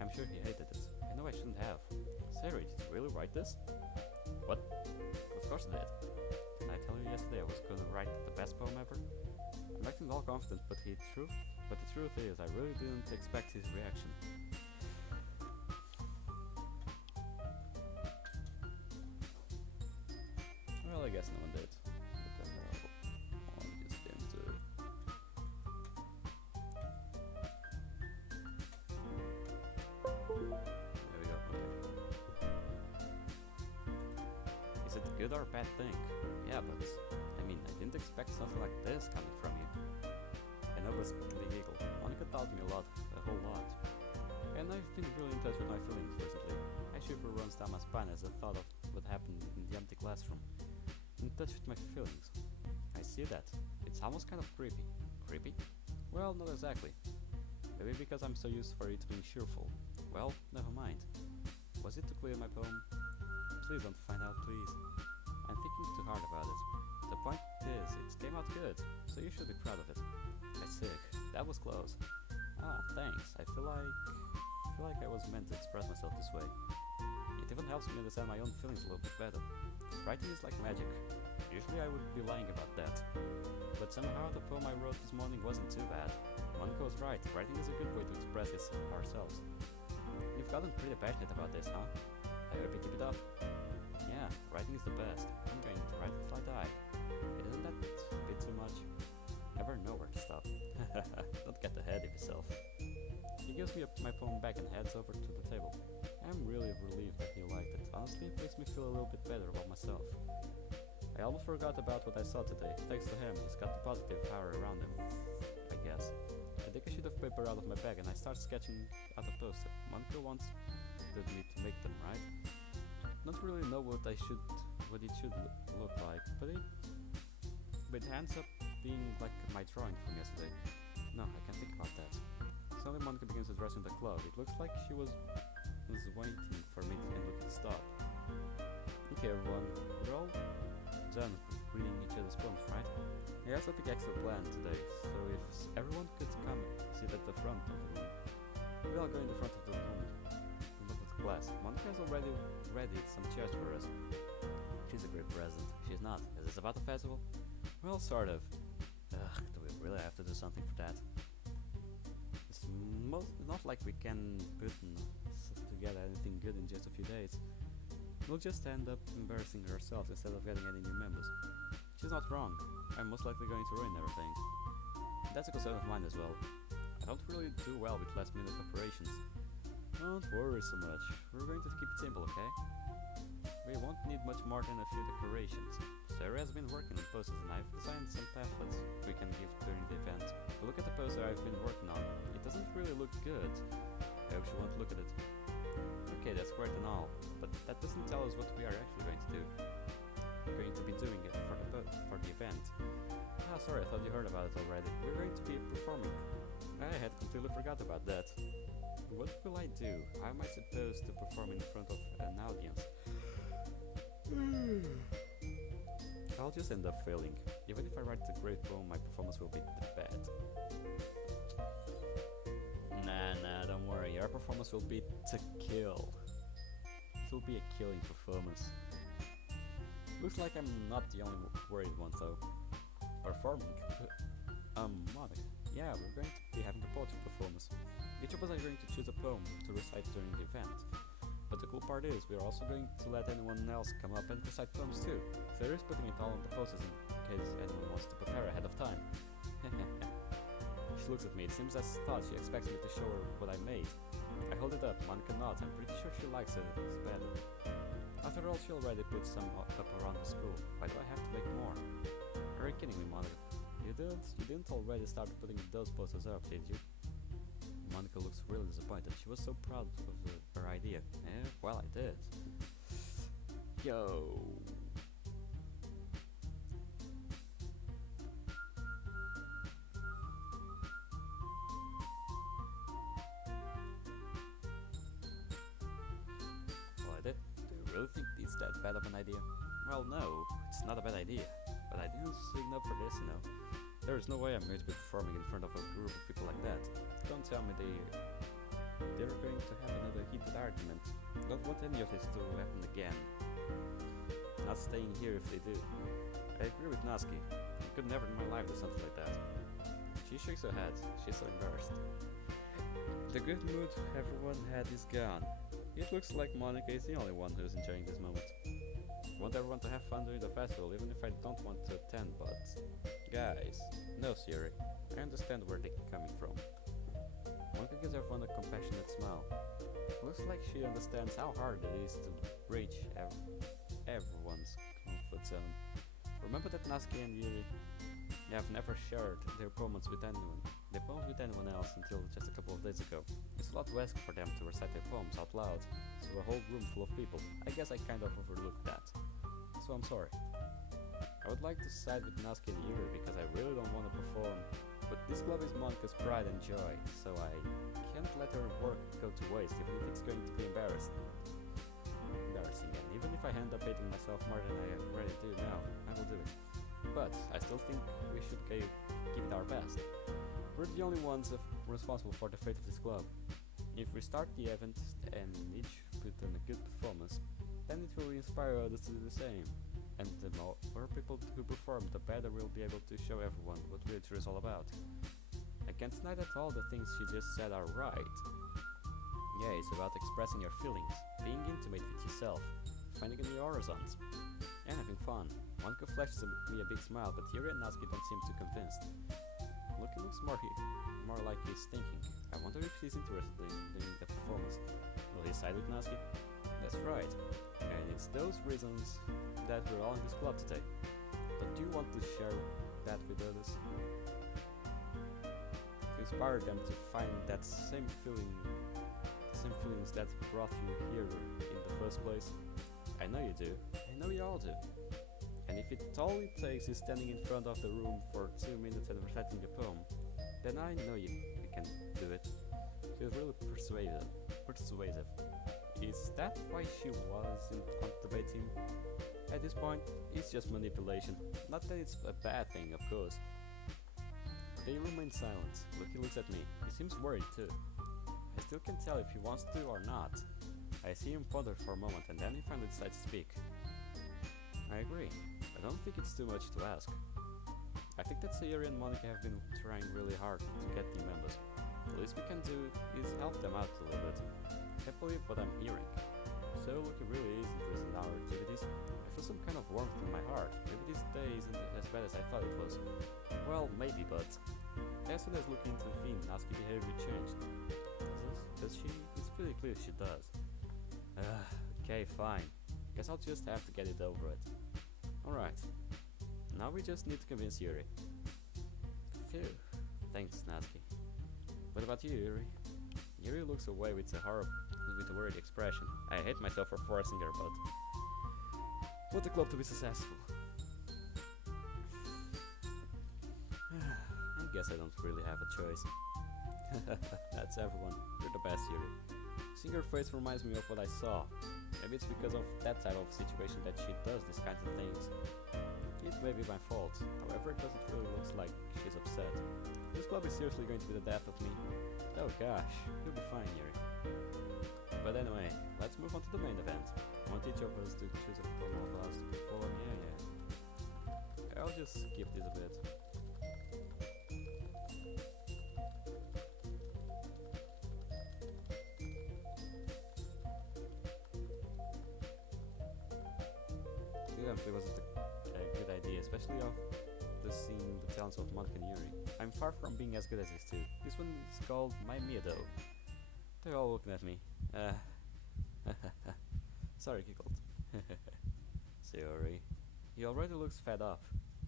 I'm sure he hated it. I know I shouldn't have. Sari, did you really write this? What? Of course I did. Didn't I tell you yesterday I was gonna write the best poem ever? I'm acting all confident, but the truth is I really didn't expect his reaction. Well, I guess no one did. What the hell? Oh, I'm just into... There we go. Okay. Is it a good or a bad thing? Yeah, but I mean, I didn't expect something like this coming from you. I nervously giggled. Monica taught me a whole lot. And I've been really in touch with my feelings recently. I shiver runs down my spine as the thought of what happened in the empty classroom. In touch with my feelings. I see that. It's almost kind of creepy. Creepy? Well, not exactly. Maybe because I'm so used for it being cheerful. Well, never mind. Was it too clear in my poem? please don't find out, please. I'm thinking too hard about it. The point is, it came out good, so you should be proud of it. I sick. That was close. Ah, thanks. I feel like I was meant to express myself this way. It even helps me understand my own feelings a little bit better. Writing is like magic. Usually I would be lying about that. But somehow the poem I wrote this morning wasn't too bad. Monica was right. Writing is a good way to express ourselves. You've gotten pretty passionate about this, huh? I hope you keep it up. Yeah, writing is the best. I'm going to write until I die. Isn't that a bit too much? Never know where to stop. Don't get ahead of yourself. He gives me my poem back and heads over to the table. I'm really relieved that he liked it. Honestly, it makes me feel a little bit better about myself. I almost forgot about what I saw today. Thanks to him, he's got the positive power around him, I guess. I take a sheet of paper out of my bag and I start sketching out a poster. Monica wants me to make them, right? Don't really know what it should look like, but it ends up being like my drawing from yesterday. No, I can't think about that. Suddenly Monica begins to dress in the club. It looks like she was waiting for me to stop. Okay everyone, we're all done reading each other's poems, right? I also picked extra plan today, so if everyone could come sit at the front of the room. We'll all go in the front of the room of the class. Monica has already readied some chairs for us. She's a great present. She's not. Is this about the festival? Well, sort of. Ugh, do we really have to do something for that? It's not like we can put together anything good in just a few days. We'll just end up embarrassing ourselves instead of getting any new members. She's not wrong. I'm most likely going to ruin everything. That's a concern of mine as well. I don't really do well with last minute preparations. Don't worry so much. We're going to keep it simple, okay? We won't need much more than a few decorations. Sarah has been working on posters and I've designed some pamphlets we can give during the event. Look at the poster I've been working on. It doesn't really look good. I hope she won't look at it. Okay, that's great and all, but that doesn't tell us what we are actually going to do. We're going to be doing it for the event. Ah, sorry, I thought you heard about it already. We're going to be performing. I had completely forgot about that. What will I do? How am I supposed to perform in front of an audience? I'll just end up failing. Even if I write a great poem, my performance will be bad. Nah, don't worry. Your performance will be to kill. It will be a killing performance. Looks like I'm not the only worried one though. Performing? Monica. Yeah, we're going to be having a poetry performance. Each of us are going to choose a poem to recite during the event. But the cool part is, we're also going to let anyone else come up and recite poems too. Sarah's putting it all on the posters in case anyone wants to prepare ahead of time. She looks at me, it seems as thought she expects me to show her what I made. I hold it up, Monica nods, I'm pretty sure she likes it better. After all, she already put some up around the school. Why do I have to make more? Are you kidding me, Monica? You didn't already start putting those posters up, did you? Monica looks really disappointed. She was so proud of her idea. Yeah, well, I did. Yo. What? Do you really think it's that bad of an idea? Well, no, it's not a bad idea. But I didn't sign up for this, you know. There is no way I'm going to be performing in front of a group of people like that. Don't tell me they're going to have another heated argument. Don't want any of this to happen again. Not staying here if they do. I agree with Naski. I could never in my life do something like that. She shakes her head. She's so embarrassed. The good mood everyone had is gone. It looks like Monica is the only one who's enjoying this moment. I want everyone to have fun during the festival, even if I don't want to attend, but... Guys, no Siri. I understand where they're coming from. Monica gives everyone a compassionate smile. Looks like she understands how hard it is to reach everyone's comfort zone. Remember that Naski and Yuri have never shared their poems with anyone else until just a couple of days ago. It's a lot to ask for them to recite their poems out loud to a whole room full of people. I guess I kind of overlooked that. So I'm sorry. I would like to side with Naski and Yuri because I really don't want to perform, but this club is Monica's pride and joy, so I can't let her work go to waste even if it's going to be embarrassed. embarrassing, and even if I end up hating myself more than I already do now, I will do it. But I still think we should give it our best. We're the only ones responsible for the fate of this club. If we start the event and each put in a good performance, then it will inspire others to do the same. And the more people who perform, the better we'll be able to show everyone what Wheelchair is all about. I can't deny that all the things she just said are right. Yeah, it's about expressing your feelings, being intimate with yourself, finding new horizons, and having fun. Monica flashes me a big smile, but Yuri and Natsuki don't seem too convinced. Lucky looks more like he's thinking. I wonder if he's interested in doing the performance. Will he side with Natsuki? That's right. And it's those reasons that we're all in this club today. But do you want to share that with others? To inspire them to find that same feelings that brought you here in the first place? I know you do. I know you all do. And if all it takes is standing in front of the room for 2 minutes and reciting a poem, then I know you can do it. She's really persuasive. Is that why she wasn't debating? At this point, it's just manipulation. Not that it's a bad thing, of course. They remain silent. Lucky looks at me. He seems worried too. I still can't tell if he wants to or not. I see him ponder for a moment and then he finally decides to speak. I agree. I don't think it's too much to ask. I think that Sayuri and Monica have been trying really hard to get the members. The least we can do is help them out a little bit. I can't believe what I'm hearing. So Lucky really is interested in our activities. I feel some kind of warmth in my heart. Maybe this day isn't as bad as I thought it was. Well, maybe, but as soon as Lucky intervened, Natsuki's behavior changed. Does she? It's pretty clear she does. Okay, fine. Guess I'll just have to get it over it. Alright. Now we just need to convince Yuri. Phew. Thanks, Natsuki. What about you, Yuri? Yuri looks away with a worried expression. I hate myself for forcing her, but want the club to be successful. I guess I don't really have a choice. That's everyone. You're the best, Yuri. Seeing her face reminds me of what I saw. Maybe it's because of that type of situation that she does these kinds of things. It may be my fault, however it doesn't really look like she's upset. This club is seriously going to be the death of me. Oh gosh, you'll be fine, Yuri. But anyway, let's move on to the main event. I want each of us to choose a poem of ours to perform. Yeah. I'll just skip this a bit. It wasn't a good idea, especially after seeing the talents of Monica and Yuri. I'm far from being as good as these two. This one is called My Miedo. They're all looking at me. Sorry, giggled. Sorry. He already looks fed up.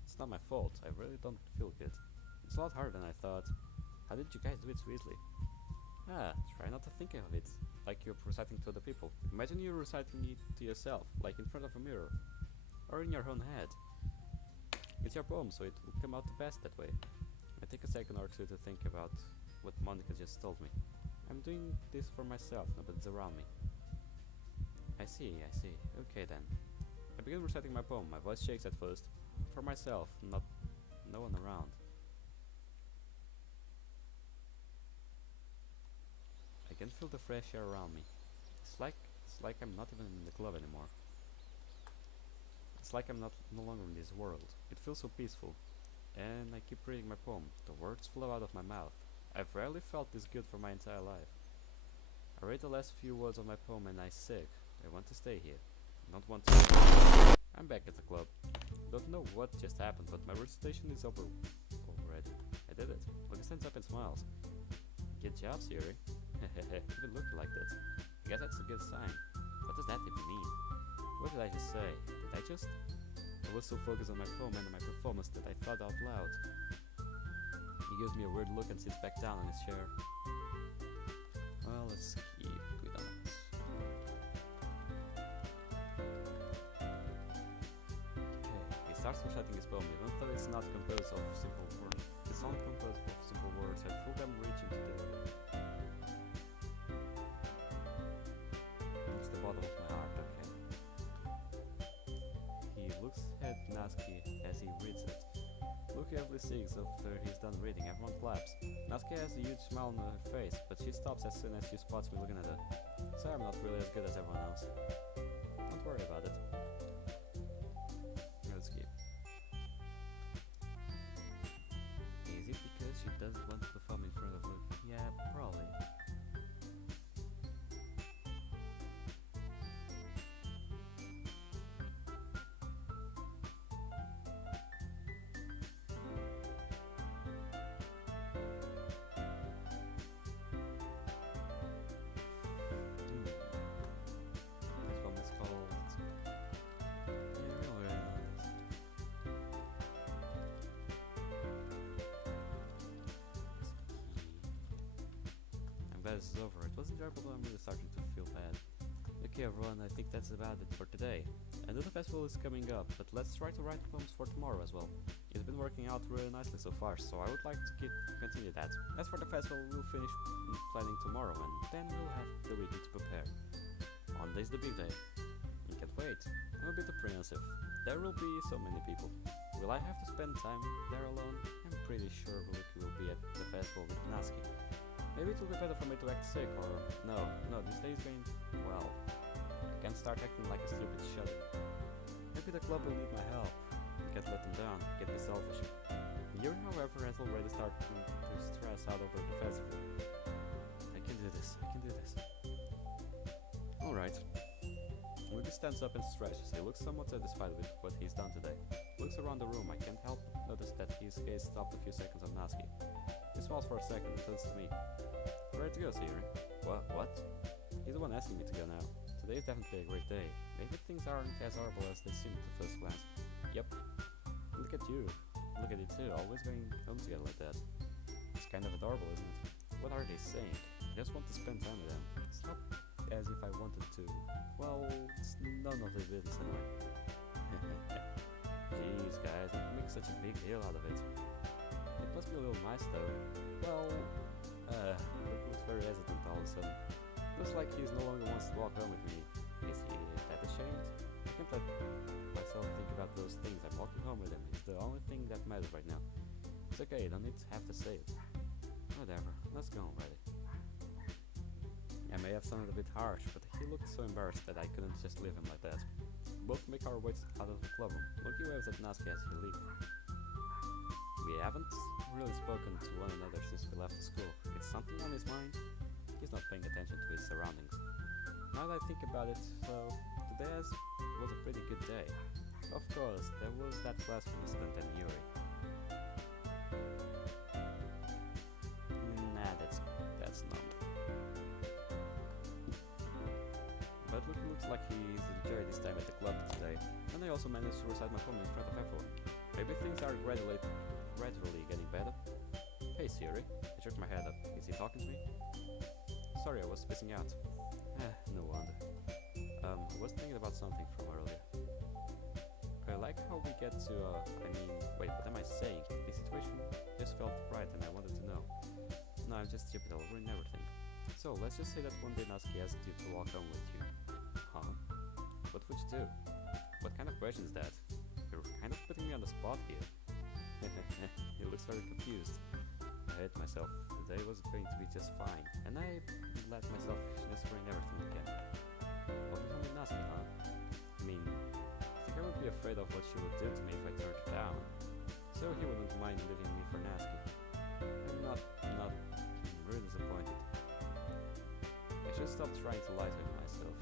It's not my fault. I really don't feel good. It's a lot harder than I thought. How did you guys do it so easily? Try not to think of it like you're reciting to other people. Imagine you're reciting it to yourself, like in front of a mirror. Or in your own head. It's your poem, so it will come out the best that way. I take a second or two to think about what Monica just told me. I'm doing this for myself, nobody's around me. I see. Okay then. I begin reciting my poem. My voice shakes at first. For myself, no one around. I can feel the fresh air around me. It's like I'm not even in the club anymore. It's like I'm no longer in this world. It feels so peaceful. And I keep reading my poem. The words flow out of my mouth. I've rarely felt this good for my entire life. I read the last few words of my poem and I sick. I want to stay here. I don't want to. I'm back at the club. Don't know what just happened, but my recitation is over already. I did it. Lucky stands up and smiles. Good job, Siri. Even looked like that. I guess that's a good sign. What does that even mean? What did I just say? I was so focused on my poem and my performance that I thought out loud. He gives me a weird look and sits back down in his chair. Well, let's keep with that. Okay, he starts reciting his poem, even though it's not composed of simple words. It's not composed of simple words. I feel them reaching to the... It's the bottom of my heart, okay. Loki obviously sings after he's done reading. Everyone claps. Natsuki has a huge smile on her face, but she stops as soon as she spots me looking at her. So I'm not really as good as everyone else. Don't worry about it. Let's skip. Is it because she doesn't want to perform in front of Loki? Yeah, probably. This one is called I'm glad this is over. It was enjoyable, but I'm really starting to feel bad. Okay everyone, I think that's about it for today. Another festival is coming up, but let's try to write poems for tomorrow as well. It's been working out really nicely so far, so I would like to continue that. As for the festival, we'll finish planning tomorrow, and then we'll have the weekend to prepare. Monday's the big day. I can't wait. I'm a bit apprehensive. There will be so many people. Will I have to spend time there alone? I'm pretty sure Lucky will be at the festival with Natsuki. Maybe it will be better for me to act sick, or... No, this day is going... well... I can't start acting like a stupid shut. Maybe the club will need my help. I can't let them down, can't be selfish. Yuri, however, has already started to stress out over the festival. I can do this. Alright. Luigi stands up and stretches. He looks somewhat satisfied with what he's done today. Looks around the room. I can't help but notice that his gaze stopped a few seconds on Natsuki. He smiles for a second and turns to me. Where to go, Yuri? What? He's the one asking me to go now. Today is definitely a great day. Maybe things aren't as horrible as they seem at the first glance. Yep. Look at you. Look at you too, always going home together like that. It's kind of adorable, isn't it? What are they saying? I just want to spend time with them. It's not as if I wanted to. Well, it's none of their business anyway. Jeez, guys, don't make such a big deal out of it. It must be a little nice though. Well, Luke looks very hesitant all of a sudden. Looks like he no longer wants to walk home with me. Is he that ashamed? I can't let myself think about those things. I'm walking home with him. It's the only thing that matters right now. It's okay, don't need to have to say it. Whatever, let's go already. I may have sounded a bit harsh, but he looked so embarrassed that I couldn't just leave him like that. Both make our way out of the club room. Loki waves at Natsuki as he leaves. We haven't really spoken to one another since we left the school. It's something on his mind. He's not paying attention to his surroundings. Now that I think about it, so today was a pretty good day. Of course, there was that classroom incident and Yuri. Nah, that's normal. But looks like he's enjoyed his time at the club today, and I also managed to recite my poem in front of everyone. Maybe things are gradually getting better. Hey Siri, I jerked my head up. Is he talking to me? Sorry, I was spacing out. No wonder. I was thinking about something from earlier. I like how we get to, wait, what am I saying? The situation just felt right and I wanted to know. No, I'm just stupid, I'll ruin everything. So, let's just say that one day Natsuki asked you to walk home with you. Huh? What would you do? What kind of question is that? You're kind of putting me on the spot here. He looks very confused. I hate myself. The day was going to be just fine, and I let myself just ruin everything again. What is with Natsuki, huh? I mean, I think I would be afraid of what she would do to me if I turned her down. So he wouldn't mind leaving me for Natsuki. I'm not really disappointed. I should stop trying to lie to myself.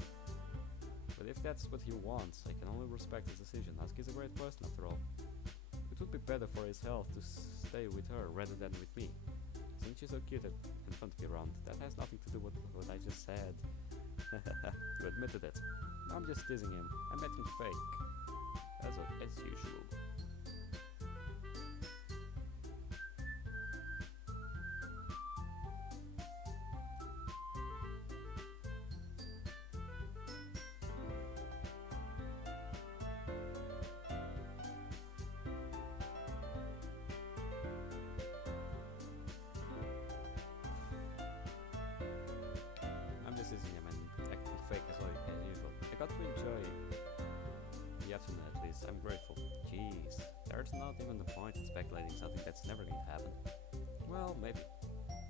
But if that's what he wants, I can only respect his decision. Natsuki's a great person after all. It would be better for his health to stay with her rather than with me. Since she's so cute and fun to be around, that has nothing to do with what I just said. You admitted it. I'm just teasing him. I'm acting fake. As usual. Teasing him and acting fake as usual. I got to enjoy the afternoon at least. I'm grateful. Jeez, there There's not even the point in speculating something that's never going to happen. Well, maybe.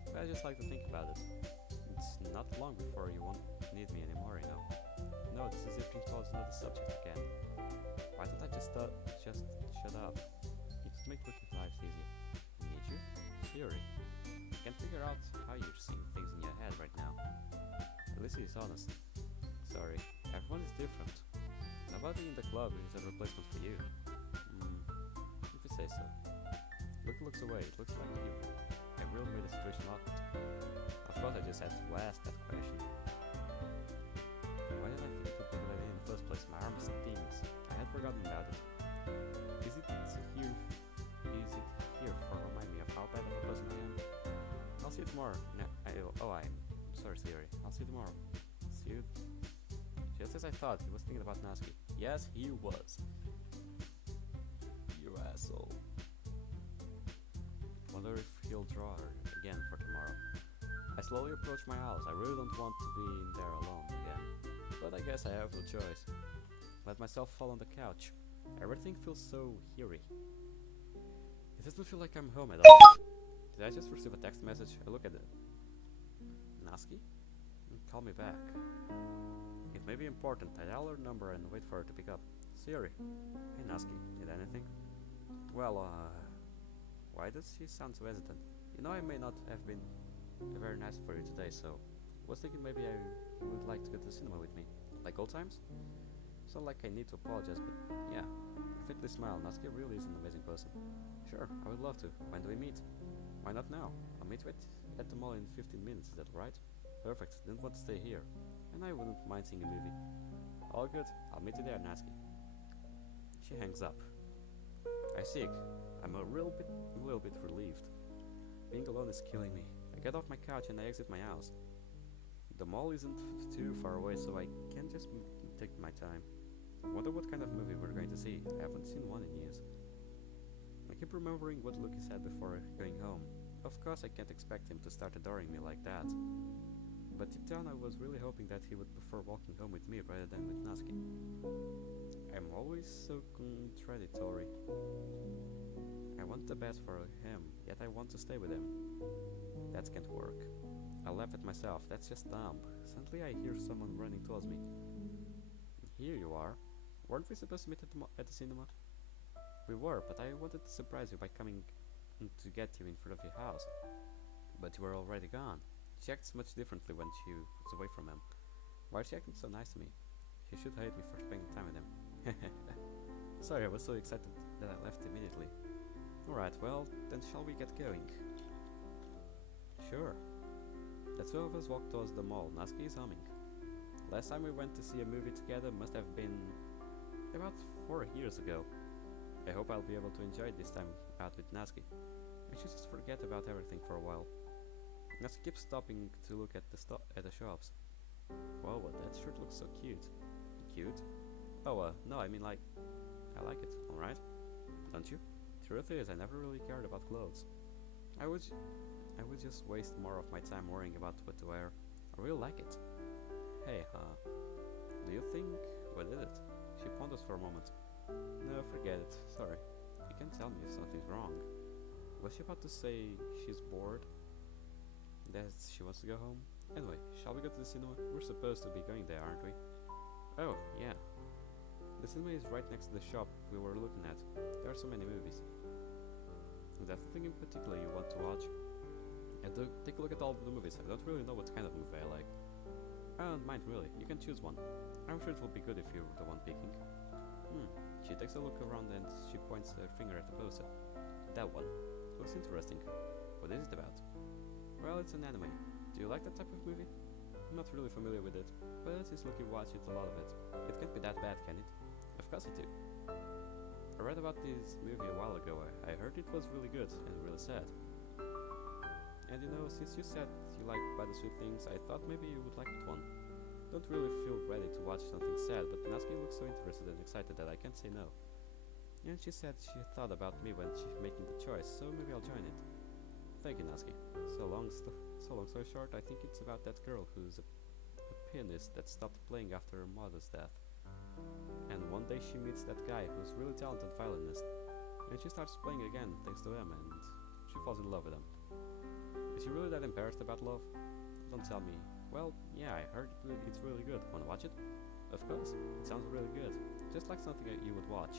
But I just like to think about it. It's not long before you won't need me anymore, you know. No, this is drifting towards another subject again. Why don't I just shut up? It would make looking lives easier. Need you? Theory. I can't figure out how you're seeing things in your head right now. At least he's honest. Sorry, everyone is different. Nobody in the club is a replacement for you. If you say so. Luke looks away. It looks like you. I really made the situation awkward. Of course I just had to ask that question. Why did I think it would be a good idea in the first place? My arm stings. I had forgotten about it. Is it here for remind me of how bad of a person I am? I'll see you tomorrow. No, I'm sorry, Theory. I'll see you tomorrow. See you. Just as I thought, he was thinking about Natsuki. Yes, he was. You asshole. Wonder if he'll draw her again for tomorrow. I slowly approach my house. I really don't want to be in there alone again. But I guess I have no choice. Let myself fall on the couch. Everything feels so eerie. It doesn't feel like I'm home at all. Did I just receive a text message? I look at it. Natsuki? Call me back. It may be important. I dial her number and wait for her to pick up. Siri. Hey Natsuki, need anything? Well, why does she sound so hesitant? You know I may not have been very nice for you today, so was thinking maybe I would like to go to the cinema with me. Like old times? It's not like I need to apologize, but yeah. I faintly smile. Natsuki really is an amazing person. Sure, I would love to. When do we meet? Why not now? I'll meet you at the mall in 15 minutes, is that right? Perfect, didn't want to stay here. And I wouldn't mind seeing a movie. All good, I'll meet you there, Natsuki. She hangs up. I seek. I'm a little bit relieved. Being alone is killing me. I get off my couch and I exit my house. The mall isn't too far away, so I can just take my time. I wonder what kind of movie we're going to see. I haven't seen one in years. I keep remembering what Lucky said before going home. Of course I can't expect him to start adoring me like that. But deep down I was really hoping that he would prefer walking home with me rather than with Natsuki. I'm always so contradictory. I want the best for him, yet I want to stay with him. That can't work. I laugh at myself, that's just dumb. Suddenly I hear someone running towards me. Here you are. Weren't we supposed to meet at the cinema? We were, but I wanted to surprise you by coming to get you in front of your house. But you were already gone. She acts much differently when she was away from him. Why is she acting so nice to me? She should hate me for spending time with him. Sorry, I was so excited that I left immediately. Alright, well, then shall we get going? Sure. The two of us walked towards the mall. Natsuki is humming. Last time we went to see a movie together must have been about 4 years ago. I hope I'll be able to enjoy this time out with Natsuki. I should just forget about everything for a while. Natsuki keeps stopping to look at the shops. Whoa, that shirt looks so cute. Cute? Oh, no, I mean like, I like it, alright? Don't you? Truth is, I never really cared about clothes. I would just waste more of my time worrying about what to wear. I really like it. Hey, do you think... what is it? She ponders for a moment. No, forget it. Sorry. You can tell me if something's wrong. Was she about to say she's bored? That she wants to go home? Anyway, shall we go to the cinema? We're supposed to be going there, aren't we? Oh, yeah. The cinema is right next to the shop we were looking at. There are so many movies. Is there something in particular you want to watch? Take a look at all of the movies. I don't really know what kind of movie I like. I don't mind really. You can choose one. I'm sure it will be good if you're the one picking. She takes a look around and she points her finger at the poster. That one. Looks interesting. What is it about? Well, it's an anime. Do you like that type of movie? I'm not really familiar with it, but it's Lucky watches a lot of it. It can't be that bad, can it? Of course I do. I read about this movie a while ago. I heard it was really good and really sad. And you know, since you said you like bittersweet things, I thought maybe you would like that one. Don't really feel ready to watch something sad, but Natsuki looks so interested and excited that I can't say no. And she said she thought about me when she's making the choice, so maybe I'll join it. Thank you, Natsuki. So long story short, I think it's about that girl who's a pianist that stopped playing after her mother's death. And one day she meets that guy who's really talented violinist. And she starts playing again thanks to him, and she falls in love with him. Is she really that embarrassed about love? Don't tell me. Well, yeah, I heard it's really good. Wanna watch it? Of course, it sounds really good. Just like something that you would watch.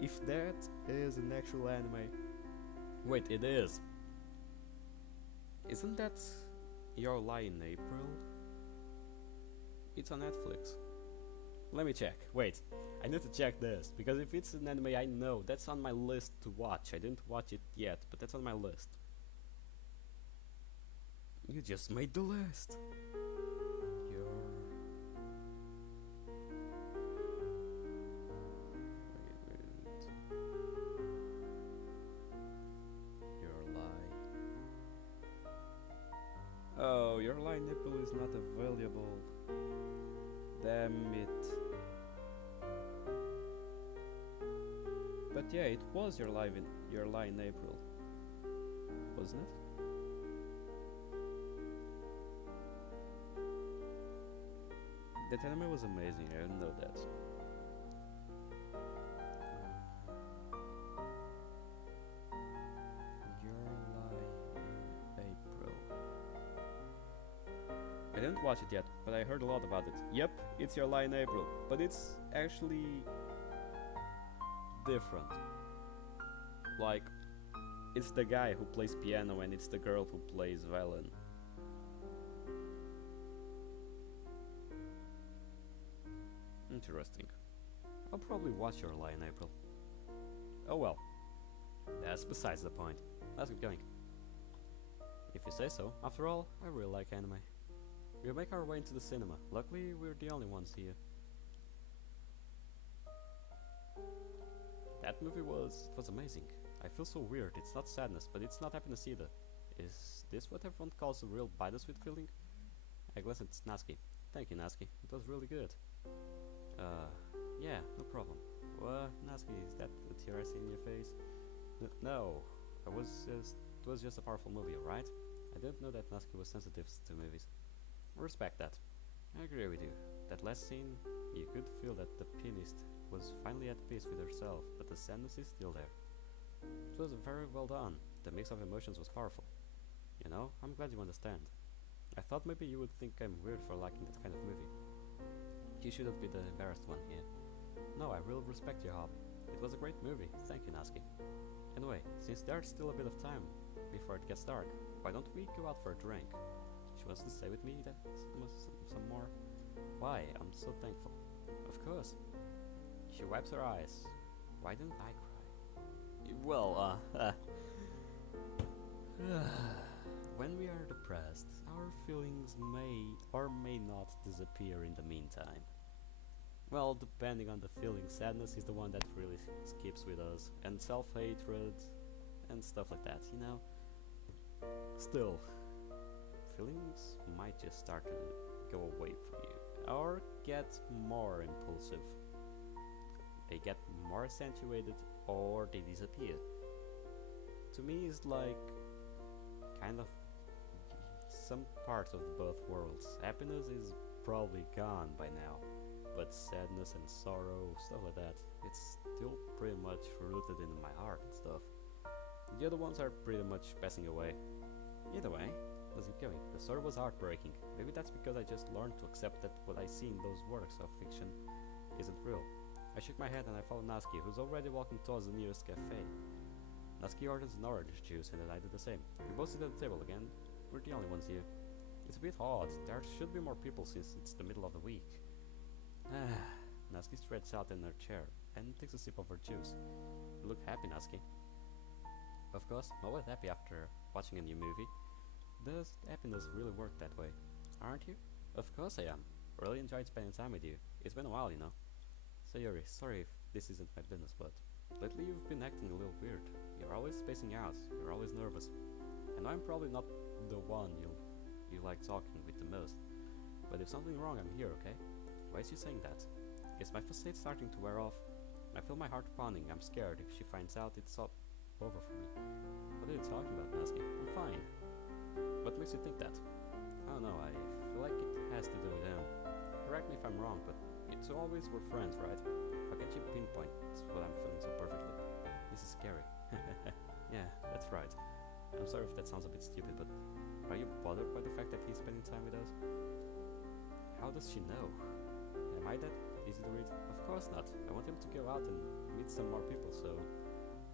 If that is an actual anime... Wait, it is! Isn't that Your Lie in April? It's on Netflix. Let me check. Wait, I need to check this, because if it's an anime I know, that's on my list to watch. I didn't watch it yet, but that's on my list. You just made the list. Your Lie. Oh, Your Lie in April is not available. Damn it. But yeah, it was Your Lie in April, wasn't it? That anime was amazing, I didn't know that. Your Lie in April. I didn't watch it yet, but I heard a lot about it. Yep, it's Your Lie in April, but it's actually different. Like, it's the guy who plays piano and it's the girl who plays violin. Interesting. I'll probably watch Your Lie in April. Oh well. That's besides the point. Let's keep going. If you say so. After all, I really like anime. We make our way into the cinema. Luckily, we're the only ones here. That movie was amazing. I feel so weird. It's not sadness, but it's not happiness either. Is this what everyone calls a real bittersweet feeling? I glanced at Natsuki. Thank you, Natsuki. It was really good. Yeah, no problem. What, Natsuki, is that the tear I see in your face? No, it was just a powerful movie, alright? I didn't know that Natsuki was sensitive to movies. I respect that. I agree with you. That last scene, you could feel that the pianist was finally at peace with herself, but the sadness is still there. It was very well done. The mix of emotions was powerful. You know, I'm glad you understand. I thought maybe you would think I'm weird for liking that kind of movie. You shouldn't be the embarrassed one here. No, I really respect your hobby. It was a great movie. Thank you, Natsuki. Anyway, since there's still a bit of time before it gets dark, why don't we go out for a drink? She wants to stay with me some more. Why? I'm so thankful. Of course. She wipes her eyes. Why didn't I cry? Well, when we are depressed, our feelings may or may not disappear in the meantime. Well, depending on the feeling, sadness is the one that really keeps with us, and self-hatred, and stuff like that, you know? Still, feelings might just start to go away from you, or get more impulsive. They get more accentuated, or they disappear. To me, it's like kind of some parts of both worlds. Happiness is probably gone by now, but sadness and sorrow, stuff like that, it's still pretty much rooted in my heart and stuff. The other ones are pretty much passing away. Either way, let's keep going. The story was heartbreaking. Maybe that's because I just learned to accept that what I see in those works of fiction isn't real. I shook my head and I followed Natsuki, who's already walking towards the nearest cafe. Natsuki orders an orange juice and then I did the same. We both sit at the table again. We're the only ones here. It's a bit odd. There should be more people since it's the middle of the week. Natsuki stretches out in her chair and takes a sip of her juice. You look happy, Natsuki. Of course, I'm always happy after watching a new movie. Does happiness really work that way? Aren't you? Of course I am. Really enjoyed spending time with you. It's been a while, you know. Sayori, sorry if this isn't my business, but lately you've been acting a little weird. You're always spacing out. You're always nervous. I know I'm probably not the one you like talking with the most, but if something's wrong, I'm here, okay? Why is she saying that? Is my facade starting to wear off? I feel my heart pounding. I'm scared if she finds out it's all over for me. What are you talking about, Natsuki? I'm fine. What makes you think that? I don't know, I feel like it has to do with him. Correct me if I'm wrong, but you two always were friends, right? How can you pinpoint what I'm feeling so perfectly? This is scary. Yeah, that's right. I'm sorry if that sounds a bit stupid, but are you bothered by the fact that he's spending time with us? How does she know? Am I that easy to read? Of course not. I want him to go out and meet some more people, so...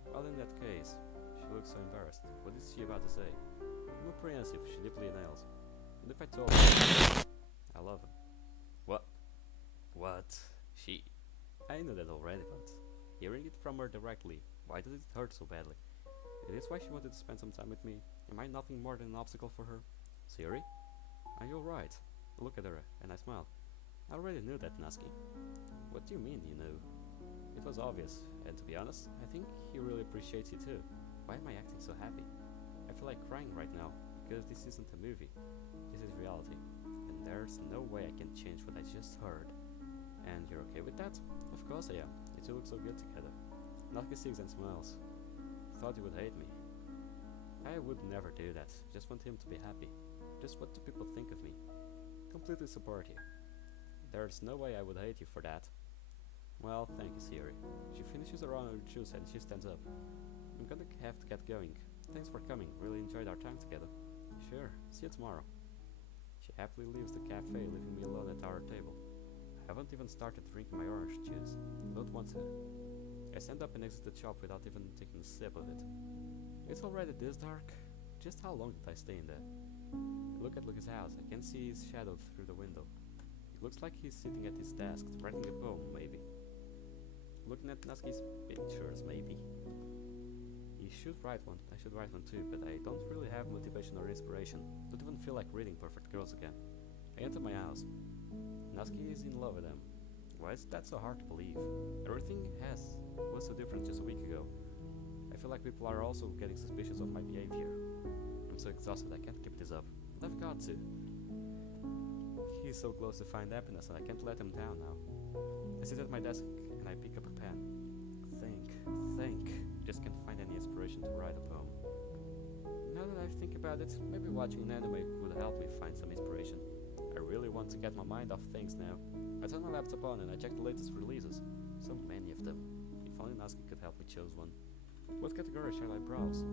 Well, in that case, she looks so embarrassed. What is she about to say? I'm apprehensive, she deeply nails. And if I told her... I love him. What? What? She... I knew that already, but... Hearing it from her directly, why did it hurt so badly? Is this why she wanted to spend some time with me? Am I nothing more than an obstacle for her? Siri? Are you alright? I look at her, and I smile. I already knew that, Nasky. What do you mean, you know? It was obvious, and to be honest, I think he really appreciates you too. Why am I acting so happy? I feel like crying right now, because this isn't a movie. This is reality, and there's no way I can change what I just heard. And you're okay with that? Of course I am. You two look so good together. Nasky sings and smiles. Thought you would hate me. I would never do that. Just want him to be happy. Just what do people think of me? Completely support you. There's no way I would hate you for that. Well, thank you, Siri. She finishes her orange juice and she stands up. I'm gonna have to get going. Thanks for coming. Really enjoyed our time together. Sure. See you tomorrow. She happily leaves the cafe, leaving me alone at our table. I haven't even started drinking my orange juice. I don't want to. I stand up and exit the shop without even taking a sip of it. It's already this dark. Just how long did I stay in there? I look at Lucas' house. I can see his shadow through the window. It looks like he's sitting at his desk, writing a poem, maybe. Looking at Nasky's pictures, maybe. He should write one. I should write one too, but I don't really have motivation or inspiration. Don't even feel like reading Perfect Girls again. I enter my house. Nasky is in love with him. Why is that so hard to believe? Everything was so different just a week ago. I feel like people are also getting suspicious of my behavior. I'm so exhausted, I can't keep this up. But I've got to. He's so close to find happiness and I can't let him down now. I sit at my desk and I pick up a pen. Think. Just can't find any inspiration to write a poem. Now that I think about it, maybe watching an anime would help me find some inspiration. I really want to get my mind off things now. I turn my laptop on and I check the latest releases. So many of them. If only Nasky could help me choose one. What category shall I browse?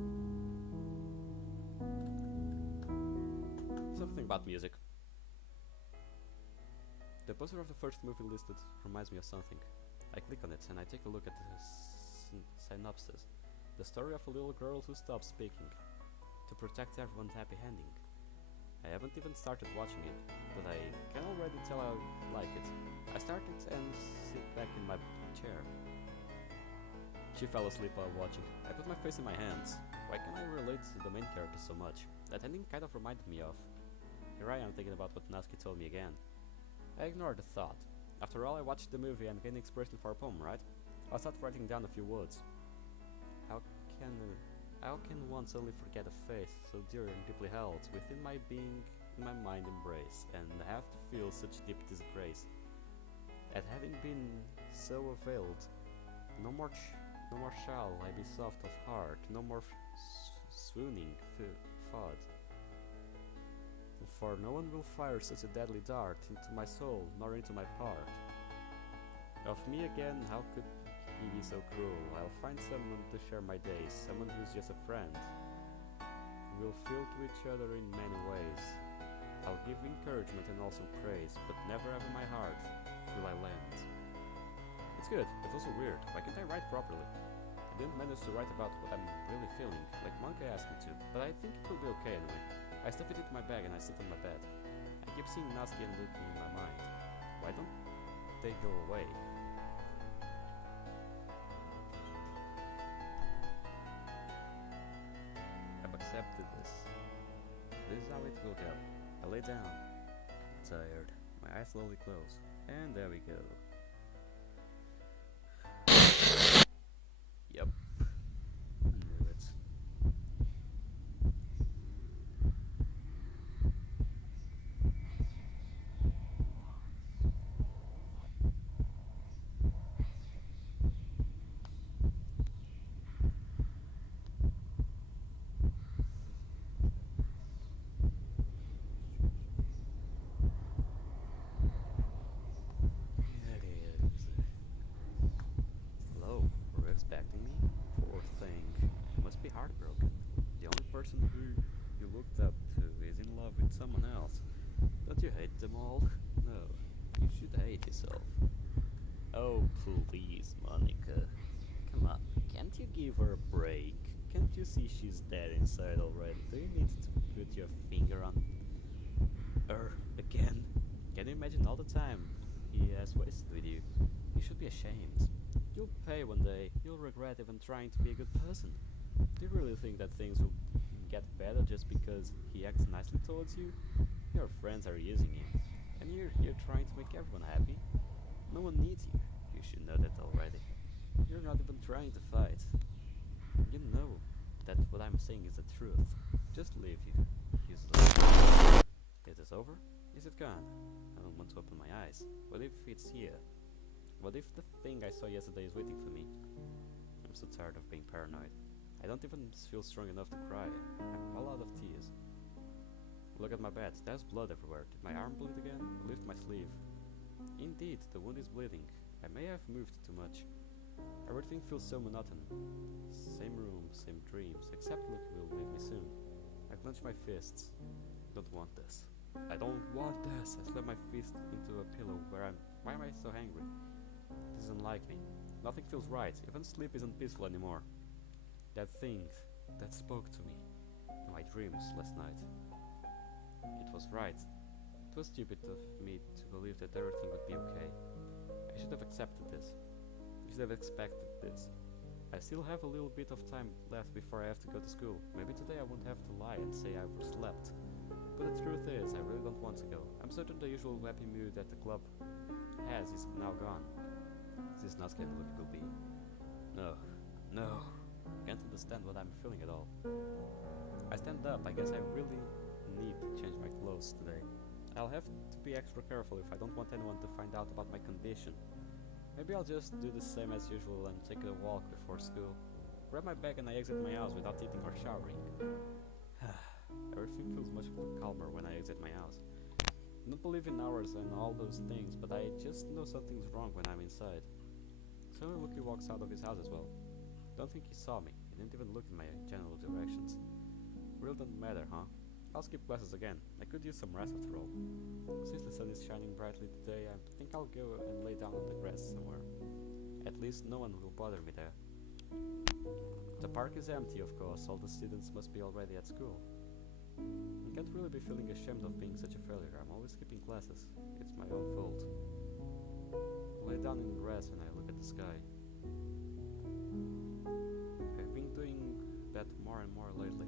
Something about music. The poster of the first movie listed reminds me of something. I click on it and I take a look at the synopsis. The story of a little girl who stops speaking to protect everyone's happy ending. I haven't even started watching it, but I can already tell I like it. I start it and sit back in my chair. She fell asleep while watching. I put my face in my hands. Why can I relate to the main character so much? That ending kind of reminded me of. Here I am thinking about what Nasky told me again. I ignored the thought. After all, I watched the movie and gained inspiration for a poem, right? I'll start writing down a few words. How can one suddenly forget a face so dear and deeply held within my being, in my mind embrace, and have to feel such deep disgrace at having been so availed? No more shall I be soft of heart, no more swooning thought. For no one will fire such a deadly dart into my soul, nor into my part. Of me again, how could he be so cruel? I'll find someone to share my days, someone who's just a friend. We'll feel to each other in many ways. I'll give encouragement and also praise, but never ever my heart will I lend. It's good, but also weird. Why can't I write properly? I didn't manage to write about what I'm really feeling, like Monkey asked me to, but I think it will be okay anyway. I stuff it into my bag and I sit on my bed. I keep seeing Nasky and Luke in my mind. Why don't they go away? I've accepted this. This is how it will go. I lay down. I'm tired. My eyes slowly close. And there we go. Yep. Knew it. Oh, please, Monica. Come on, can't you give her a break? Can't you see she's dead inside already? Do you need to put your finger on her again? Can you imagine all the time he has wasted with you? You should be ashamed. You'll pay one day. You'll regret even trying to be a good person. Do you really think that things will get better just because he acts nicely towards you? Your friends are using you, and you're here trying to make everyone happy. No one needs you. You should know that already. You're not even trying to fight. You know that what I'm saying is the truth. Just leave you. Useless. Is this over? Is it gone? I don't want to open my eyes. What if it's here? What if the thing I saw yesterday is waiting for me? I'm so tired of being paranoid. I don't even feel strong enough to cry. I'm all out of tears. Look at my bed. There's blood everywhere. Did my arm bleed again? Lift my sleeve. Indeed, the wound is bleeding. I may have moved too much. Everything feels so monotonous. Same room, same dreams, except Lucky will leave me soon. I clench my fists. Don't want this. I don't want this. I slap my fist into a pillow why am I so angry? This isn't like me. Nothing feels right. Even sleep isn't peaceful anymore. That thing that spoke to me in my dreams last night. It was right. It was stupid of me to believe that everything would be okay. I should have accepted this. I should have expected this. I still have a little bit of time left before I have to go to school. Maybe today I won't have to lie and say I overslept. But the truth is, I really don't want to go. I'm certain the usual happy mood that the club has is now gone. This is not going to will be. No. Can't understand what I'm feeling at all. I stand up. I guess I really need to change my clothes today. I'll have to be extra careful if I don't want anyone to find out about my condition. Maybe I'll just do the same as usual and take a walk before school. Grab my bag and I exit my house without eating or showering. Everything feels much calmer when I exit my house. I don't believe in hours and all those things, but I just know something's wrong when I'm inside. Suddenly Lucky walks out of his house as well. Don't think he saw me. He didn't even look in my general directions. Really doesn't matter, huh? I'll skip classes again. I could use some rest after all. Since the sun is shining brightly today, I think I'll go and lay down on the grass somewhere. At least no one will bother me there. The park is empty, of course. All the students must be already at school. I can't really be feeling ashamed of being such a failure. I'm always skipping classes. It's my own fault. I lay down in the grass and I look at the sky. I've been doing that more and more lately.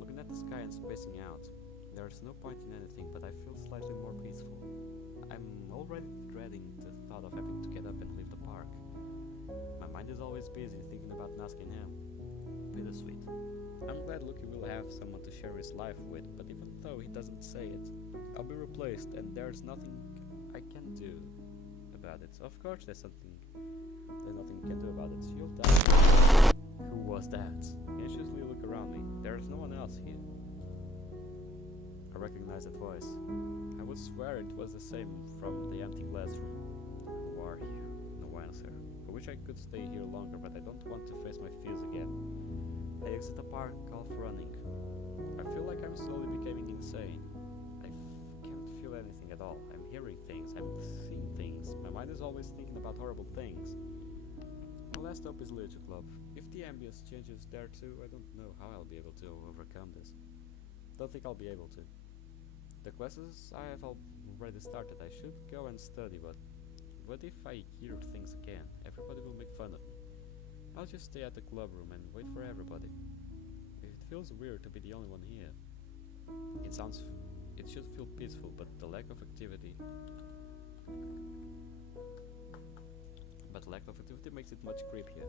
Looking at the sky and spacing out. There's no point in anything, but I feel slightly more peaceful. I'm already dreading the thought of having to get up and leave the park. My mind is always busy thinking about Nasky and him. Bittersweet. I'm glad Lucky will have someone to share his life with, but even though he doesn't say it, I'll be replaced and there's nothing I can do about it. Of course there's nothing you can do about it. You'll die. Who was that? Anxiously look around me. There's no one else here. I recognize that voice. I would swear it was the same from the empty classroom. Who are you? No answer. I wish I could stay here longer, but I don't want to face my fears again. I exit the park, off running. I feel like I'm slowly becoming insane. I can't feel anything at all. I'm hearing things, I'm seeing things. My mind is always thinking about horrible things. My last hope is Leisure Club. If the ambience changes there too, I don't know how I'll be able to overcome this. Don't think I'll be able to. The classes I have already started. I should go and study, but what if I hear things again? Everybody will make fun of me. I'll just stay at the club room and wait for everybody. It feels weird to be the only one here. It should feel peaceful, but the lack of activity makes it much creepier.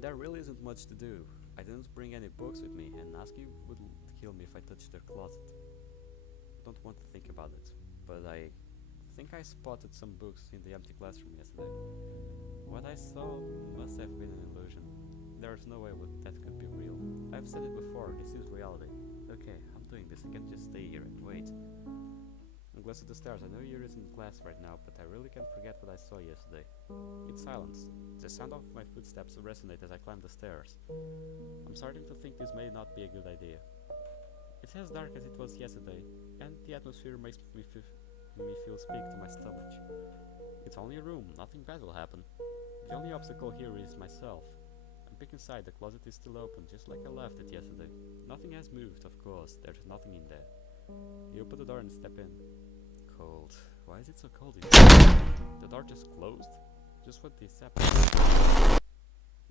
There really isn't much to do. I didn't bring any books with me, and Nasky would kill me if I touched their closet. Don't want to think about it, but I think I spotted some books in the empty classroom yesterday. What I saw must have been an illusion. There's no way that could be real. I've said it before, this is reality. Okay, I'm doing this, I can't just stay here and wait. I'm glancing at the stairs. I know you're in class right now, but I really can't forget what I saw yesterday. It's silence. The sound of my footsteps resonate as I climb the stairs. I'm starting to think this may not be a good idea. It's as dark as it was yesterday, and the atmosphere makes me feel sick to my stomach. It's only a room, nothing bad will happen. The only obstacle here is myself. I peek inside, the closet is still open, just like I left it yesterday. Nothing has moved, of course, there's nothing in there. You open the door and step in. Cold. Why is it so cold in here? The door just closed? Just what this happened?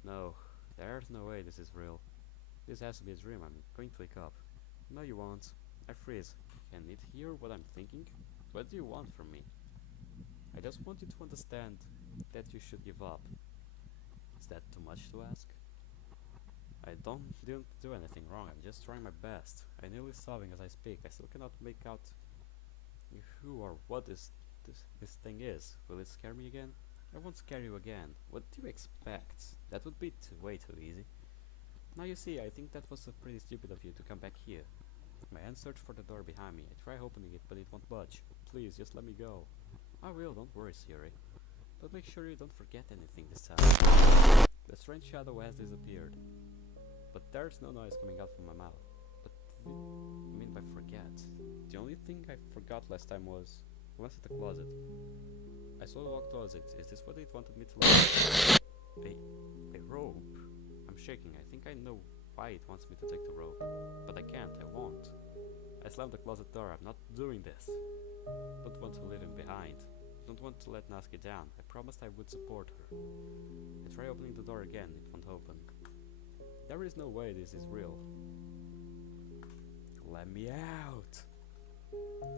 No, there's no way this is real. This has to be a dream, I'm going to wake up. No you won't. I freeze. Can it hear what I'm thinking? What do you want from me? I just want you to understand that you should give up. Is that too much to ask? I didn't do anything wrong, I'm just trying my best. I'm nearly sobbing as I speak. I still cannot make out who or what this thing is. Will it scare me again? I won't scare you again. What do you expect? That would be way too easy. Now you see, I think that was pretty stupid of you to come back here. My hand searched for the door behind me. I try opening it, but it won't budge. Please, just let me go. I will, don't worry, Siri. But make sure you don't forget anything this time. The strange shadow has disappeared. But there's no noise coming out from my mouth. What do you mean by forget? The only thing I forgot last time was I went to the closet. I slowly walked towards it. Is this what it wanted me to learn? A rope. I'm shaking. I think I know why it wants me to take the rope. But I can't. I won't. I slammed the closet door. I'm not doing this. Don't want to leave him behind. Don't want to let Natsuki down. I promised I would support her. I try opening the door again. It won't open. There is no way this is real. Let me out!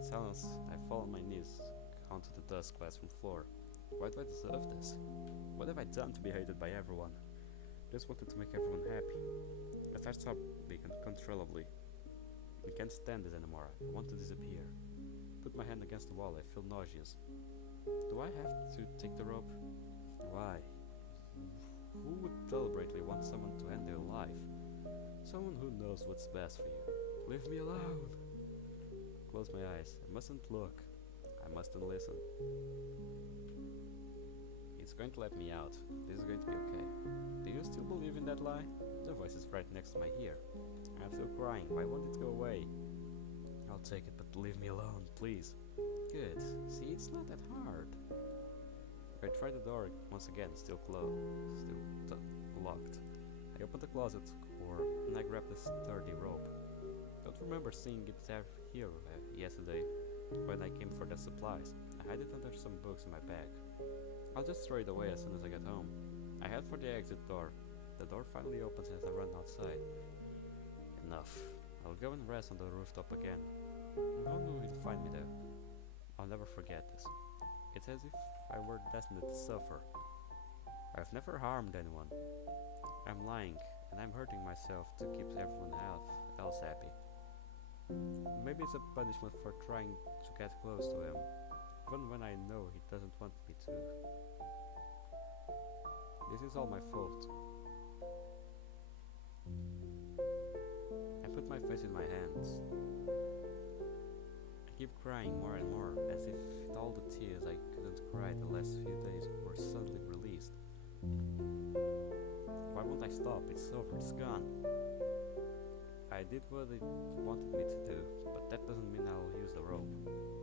Silence. I fall on my knees onto the dust classroom floor. Why do I deserve this? What have I done to be hated by everyone? Just wanted to make everyone happy. I start sobbing uncontrollably. I can't stand this anymore. I want to disappear. Put my hand against the wall. I feel nauseous. Do I have to take the rope? Why? Who would deliberately want someone to end their life? Someone who knows what's best for you. Leave me alone. Close my eyes. I mustn't look. I mustn't listen. It's going to let me out. This is going to be okay. Do you still believe in that lie? The voice is right next to my ear. I'm still crying. Why won't it go away? I'll take it, but leave me alone, please. Good. See, it's not that hard. I tried the door once again, still closed, locked. I opened the closet door and I grabbed this sturdy rope. Don't remember seeing it here yesterday when I came for the supplies. I hid it under some books in my bag. I'll just throw it away as soon as I get home. I head for the exit door. The door finally opens as I run outside. Enough. I'll go and rest on the rooftop again. No one will find me there. I'll never forget this. It's as if I were destined to suffer. I've never harmed anyone. I'm lying, and I'm hurting myself to keep everyone else happy. Maybe it's a punishment for trying to get close to him, even when I know he doesn't want me to. This is all my fault. I put my face in my hands. I keep crying more and more, as if all the tears I couldn't cry the last few days were suddenly released. Why won't I stop? It's over, it's gone. I did what it wanted me to do, but that doesn't mean I'll use the rope.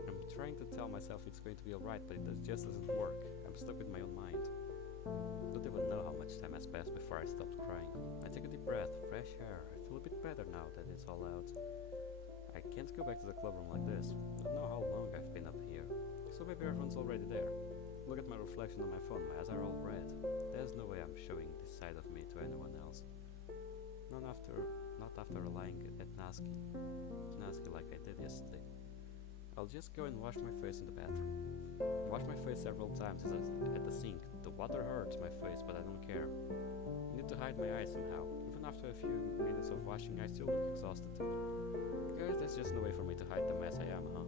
I'm trying to tell myself it's going to be alright, but it just doesn't work. I'm stuck with my own mind. Don't even know how much time has passed before I stopped crying. I take a deep breath, fresh air. I feel a bit better now that it's all out. I can't go back to the clubroom like this. I don't know how long I've been up here. So maybe everyone's already there. Look at my reflection on my phone. My eyes are all red. There's no way I'm showing this side of me to anyone else. Not after lying at Natsuki like I did yesterday. I'll just go and wash my face in the bathroom. I wash my face several times at the sink. The water hurts my face, but I don't care. I need to hide my eyes somehow. Even after a few minutes of washing, I still look exhausted. Guys, there's just no way for me to hide the mess I am, huh?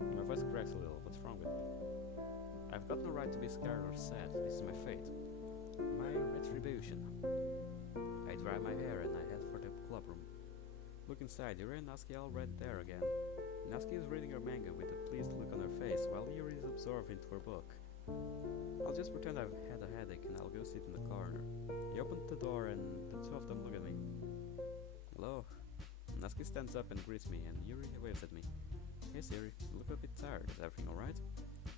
My voice cracks a little. What's wrong with me? I've got no right to be scared or sad. This is my fate. My retribution. I dry my hair and I head for the clubroom. Look inside. Yuri and Natsuki are already there again. Natsuki is reading her manga with a pleased look on her face, while Yuri is absorbed into her book. I'll just pretend I've had a headache and I'll go sit in the corner. I open the door and the two of them look at me. Hello. Natsuki stands up and greets me, and Yuri waves at me. Hey Siri, you look a bit tired. Is everything alright?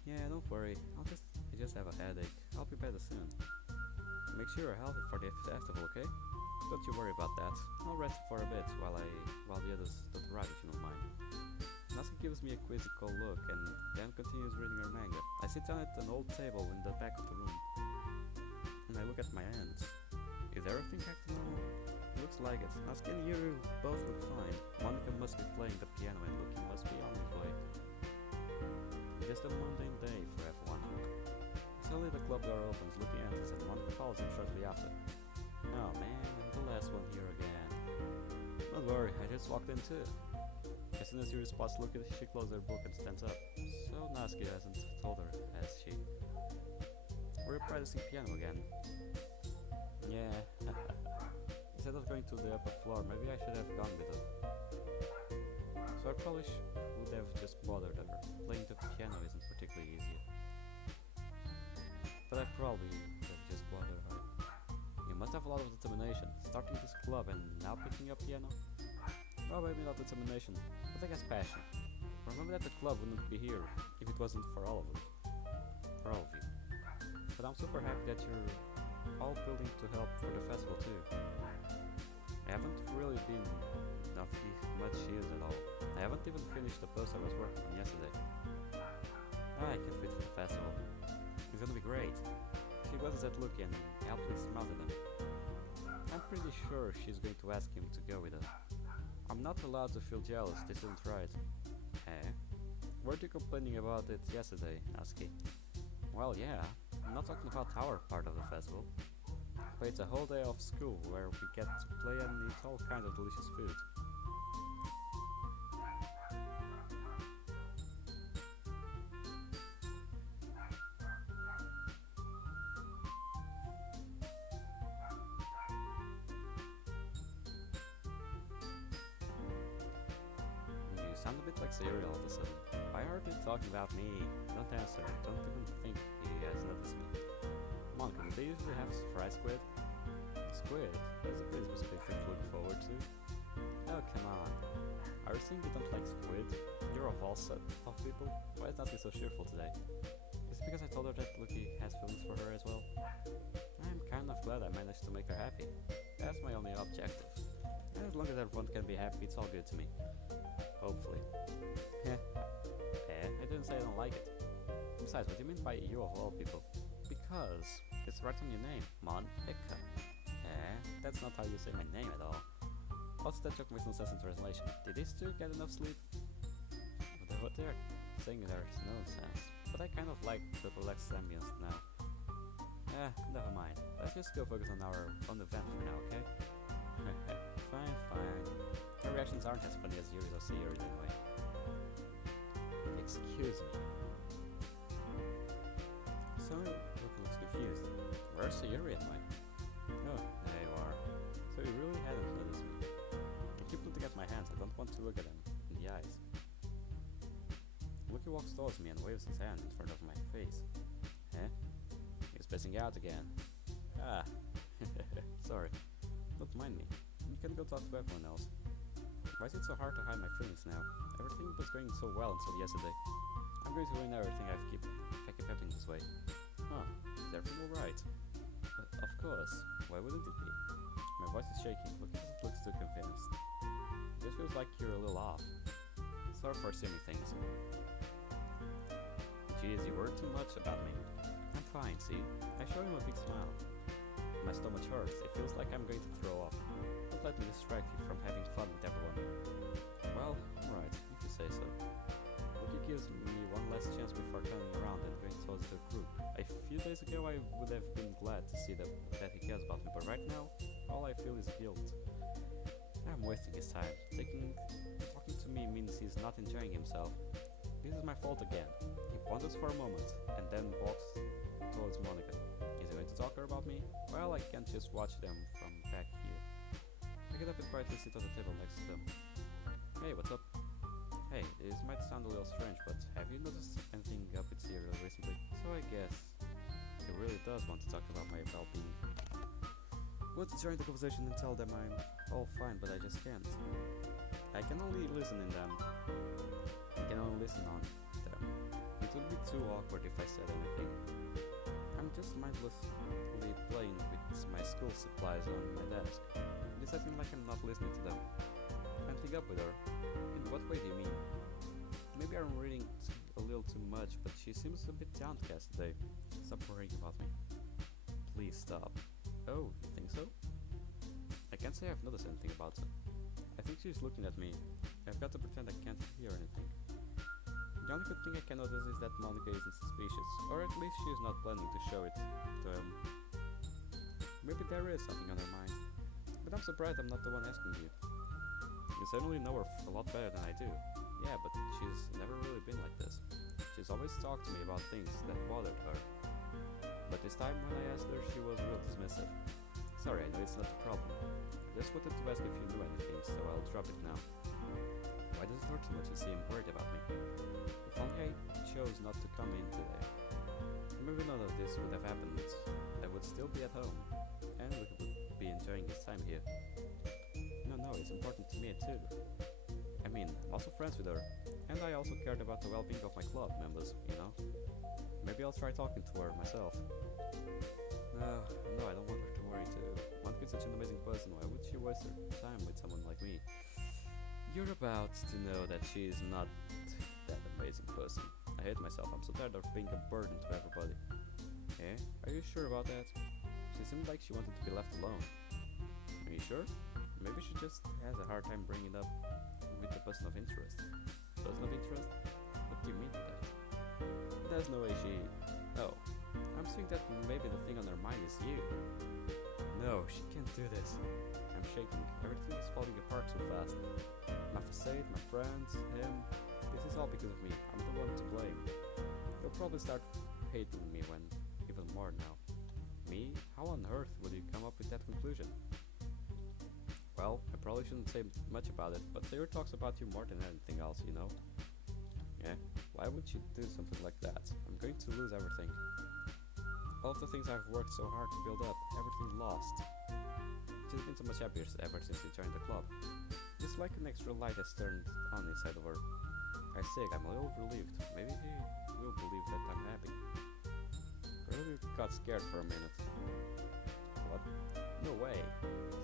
Yeah, don't worry. I just have a headache. I'll be better soon. Make sure you're healthy for the festival, okay? Don't you worry about that. I'll rest for a bit while the others don't arrive if you don't mind. Nasuke gives me a quizzical look and then continues reading her manga. I sit down at an old table in the back of the room and I look at my hands. Is everything acting normal? Looks like it. Nasuke and Yuru both look fine. Monica must be playing the piano and Luki must be on his way. Just a mundane day for everyone. Suddenly the club door opens, Luki enters and Monica follows him shortly after. Oh man, I'm the last one here again. Don't worry, I just walked in too. As soon as Yuri spots Luki, she closes her book and stands up. So Nasuke hasn't told her, has she? We're practicing piano again. Yeah. Instead of going to the upper floor, maybe I should have gone with her. So I probably would have just bothered her. Playing the piano isn't particularly easy. But I probably would have just bothered her. You must have a lot of determination, starting this club and now picking up piano. Well, maybe not determination, but I guess passion. Remember that the club wouldn't be here if it wasn't for all of us. For all of you. But I'm super happy that you're all building to help for the festival too. I haven't really been much use at all. I haven't even finished the post I was working on yesterday. I can't wait for the festival. It's gonna be great. She glances at Luki and helpfully smiles at him. I'm pretty sure she's going to ask him to go with her. I'm not allowed to feel jealous, this isn't right. Eh? Weren't you complaining about it yesterday, Nasuke? Well, yeah. I'm not talking about our part of the festival. But it's a whole day of school where we get to play and eat all kinds of delicious food. You sound a bit like Serial all of a sudden. Why are they talking about me? Don't answer. Don't even think he has noticed me. Monica, do they usually have fried squid? Squid? That's a pretty specific thing to look forward to. Oh, come on. Are you saying you don't like squid? You're of all set of people? Why is Natalie so cheerful today? Is it because I told her that Luki has feelings for her as well? I'm kind of glad I managed to make her happy. That's my only objective. And as long as everyone can be happy, it's all good to me. Hopefully. I didn't say I don't like it. Besides, what do you mean by you of all people? Because it's right on your name, Monica. That's not how you say my name at all. Also, that joke makes no sense in translation. Did these two get enough sleep? What they're saying there's no sense. But I kind of like the relaxed ambience now. Never mind. Let's just go focus on our own event for now, okay? Fine. Your reactions aren't as funny as Yuri's or Sayuri's anyway. Excuse me. So, looks confused. Where's Sayuri anyway? Oh, there you are. So you really hadn't noticed me. I keep looking at my hands, I don't want to look at them in the eyes. Luki walks towards me and waves his hand in front of my face. He's spacing out again. Sorry. Don't mind me. You can go talk to everyone else. Why is it so hard to hide my feelings now? Everything was going so well until yesterday. I'm going to ruin everything if I keep acting this way. Is everything alright? Of course. Why wouldn't it be? My voice is shaking. Luki doesn't look too convinced. It just feels like you're a little off. Sorry for assuming things. Jeez, you worry too much about me. I'm fine, see? I show him a big smile. My stomach hurts. It feels like I'm going to throw up. Don't let me distract you from having fun with everyone. Well, alright, if you say so. Luki gives me one last chance before turning around and going towards the group. A few days ago I would have been glad to see that he cares about me, but right now, all I feel is guilt. I'm wasting his time. Talking to me means he's not enjoying himself. This is my fault again. He ponders for a moment, and then walks towards Monica. Is he going to talk to her about me? Well, I can't just watch them from back here. I get up and quietly sit at the table next to them. Hey, what's up? Hey, this might sound a little strange, but have you noticed anything up with Serial recently? So I guess he really does want to talk about my well-being. I want to join the conversation and tell them I'm all fine, but I just can't. I can only listen on them. It would be too awkward if I said anything. I'm just mindlessly playing with my school supplies on my desk, deciding like I'm not listening to them. Ending up with her. In what way do you mean? Maybe I'm reading a little too much, but she seems a bit downcast today. Stop worrying about me. Please stop. Oh, you think so? I can't say I've noticed anything about her. I think she's looking at me. I've got to pretend I can't hear anything. The only good thing I can notice is that Monica isn't suspicious, or at least she's not planning to show it to him. Maybe there is something on her mind. But I'm surprised I'm not the one asking you. You certainly know her a lot better than I do. Yeah, but she's never really been like this. She's always talked to me about things that bothered her. But this time when I asked her, she was real dismissive. Sorry, I know it's not a problem. Just wanted to ask if you knew anything, so I'll drop it now. Why does it hurt so much to seem worried about me? If only I chose not to come in today. Maybe none of this would have happened. I would still be at home, and we would be enjoying his time here. No, it's important to me too. I mean, I'm also friends with her, and I also cared about the well-being of my club members, you know? Maybe I'll try talking to her myself. No, I don't want her to worry too. Monica's such an amazing person, why would she waste her time with someone like me? You're about to know that she is not that amazing person. I hate myself, I'm so tired of being a burden to everybody. Eh? Are you sure about that? She seemed like she wanted to be left alone. Are you sure? Maybe she just has a hard time bringing it up with the person of interest. Person of interest? What do you mean by that? There's no way she... Oh, I'm saying that maybe the thing on her mind is you. No, she can't do this. I'm shaking. Everything is falling apart so fast. My facade, my friends, him. This is all because of me. I'm the one to blame. You'll probably start hating me when even more now. Me? How on earth would you come up with that conclusion? Well, I probably shouldn't say much about it, but Sayuri talks about you more than anything else, you know? Yeah? Why would you do something like that? I'm going to lose everything. All of the things I've worked so hard to build up, everything lost. She's been so much happier ever since we joined the club. It's like an extra light has turned on inside of her. I say, I'm a little relieved. Maybe he will believe that I'm happy. I really got scared for a minute. What? No way.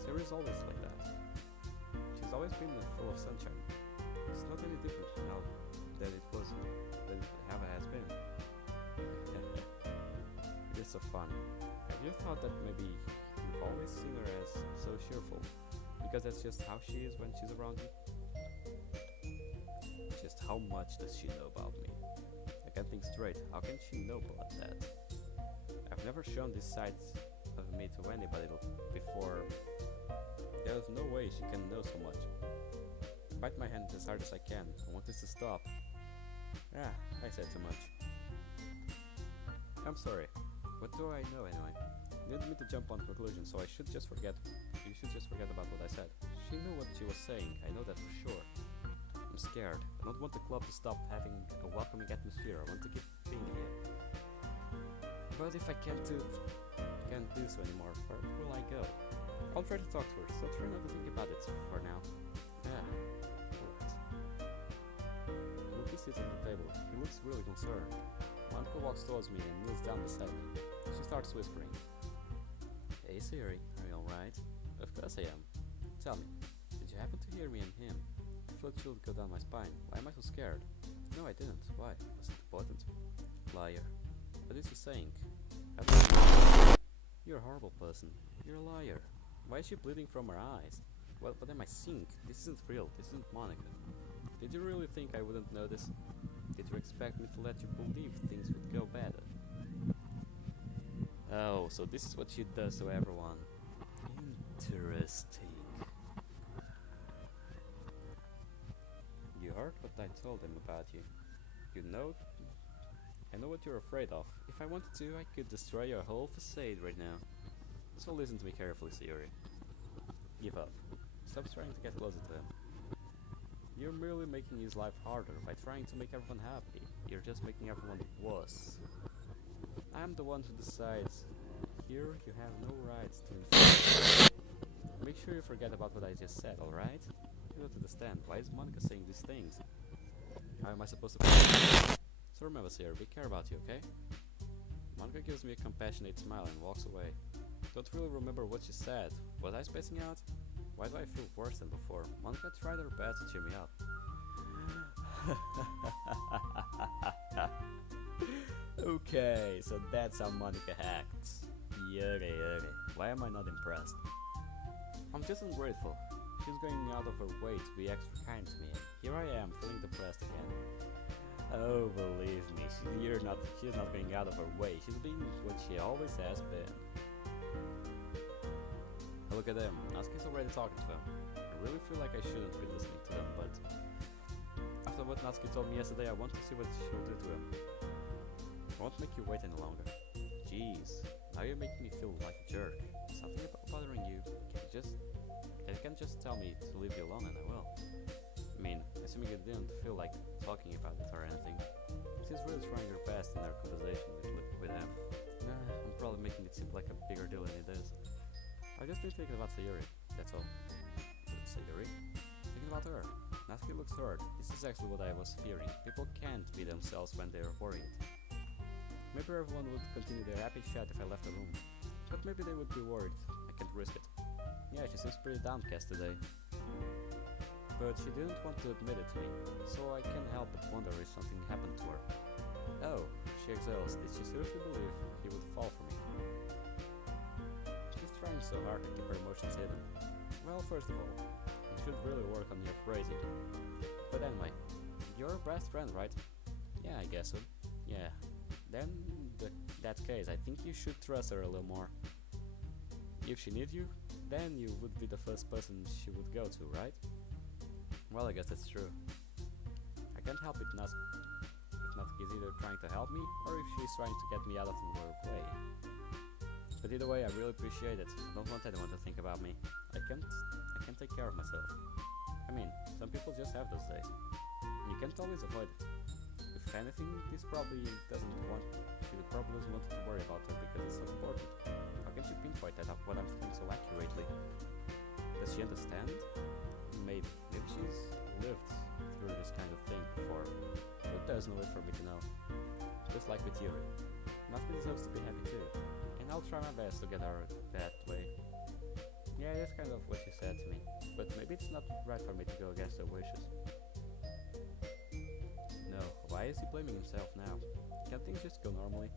Sayuri's always like that. She's always been full of sunshine. It's not any different now that it was than it ever has been. It's so funny. Have you thought that maybe you've always seen her as so cheerful? Because that's just how she is when she's around you? Just how much does she know about me? I can't think straight. How can she know about that? I've never shown this side of me to anybody before. There's no way she can know so much. I bite my hand as hard as I can. I want this to stop. I said too much. I'm sorry. What do I know anyway? You didn't mean to jump on conclusions, so you should just forget about what I said. She knew what she was saying, I know that for sure. I'm scared. I don't want the club to stop having a welcoming atmosphere. I want to keep being here. But if I can't do so anymore, where will I go? I'll try to talk to her, so try not to think about it for now. Alright. Luki sits at the table. He looks really concerned. Monica walks towards me and kneels down beside me. She starts whispering. Hey Sayuri, are you alright? Of course I am. Tell me, did you happen to hear me and him? I feel a chill go down my spine. Why am I so scared? No, I didn't. Why? Was it important? Liar. What is she saying? You're a horrible person. You're a liar. Why is she bleeding from her eyes? What am I seeing? This isn't real. This isn't Monica. Did you really think I wouldn't notice? Did you expect me to let you believe things would go better? Oh, so this is what she does to everyone. Interesting. You heard what I told him about you. I know what you're afraid of. If I wanted to, I could destroy your whole facade right now. So listen to me carefully, Sayuri. Give up. Stop trying to get closer to him. You're merely making his life harder by trying to make everyone happy. You're just making everyone worse. I'm the one who decides. Here, you have no rights to influence. Make sure you forget about what I just said, alright? You don't understand. Why is Monica saying these things? How am I supposed to... So remember, Sayuri, we care about you, okay? Monica gives me a compassionate smile and walks away. Don't really remember what she said. Was I spacing out? Why do I feel worse than before? Monica tried her best to cheer me up. Okay, so that's how Monica acts. Yuri. Why am I not impressed? I'm just ungrateful. She's going out of her way to be extra kind to me, and here I am feeling depressed again. Oh, believe me, she's not going out of her way. She's being what she always has been. Look at them. Natsuki's already talking to them. I really feel like I shouldn't be listening to them, but after what Natsuki told me yesterday, I want to see what she'll do to him. I won't make you wait any longer. Jeez, now you're making me feel like a jerk. Something bothering you. You can just tell me to leave you alone and I will. I mean, assuming you didn't feel like talking about it or anything. She's really trying her best in her conversation with him. I'm probably making it seem like a bigger deal than it is. I've just been thinking about Sayuri, that's all. Sayuri? Thinking about her. Natsuki looks hurt. This is actually what I was fearing. People can't be themselves when they're worried. Maybe everyone would continue their happy chat if I left the room. But maybe they would be worried. I can't risk it. Yeah, she seems pretty downcast today. But she didn't want to admit it to me, so I can't help but wonder if something happened to her. Oh, she exhales. Did she seriously believe he would fall for me? She's trying so hard to keep her emotions hidden. Well, first of all, you should really work on your phrasing. But anyway, you're her best friend, right? Yeah, I guess so. Yeah. Then, that case, I think you should trust her a little more. If she needs you, then you would be the first person she would go to, right? Well, I guess that's true. I can't help it if Natsuki is either trying to help me or if she's trying to get me out of her way. But either way, I really appreciate it. I don't want anyone to think about me. I can't take care of myself. I mean, some people just have those days. And you can't always avoid it. If anything, this probably doesn't want to worry about her because it's so important. How can she pinpoint that what I'm feeling so accurately? Does she understand? Maybe she's lived through this kind of thing before, but there's no way for me to know. Just like with Yuri. Natsuki deserves to be happy too, and I'll try my best to get her that way. Yeah, that's kind of what she said to me, but maybe it's not right for me to go against her wishes. No, why is he blaming himself now? Can't things just go normally?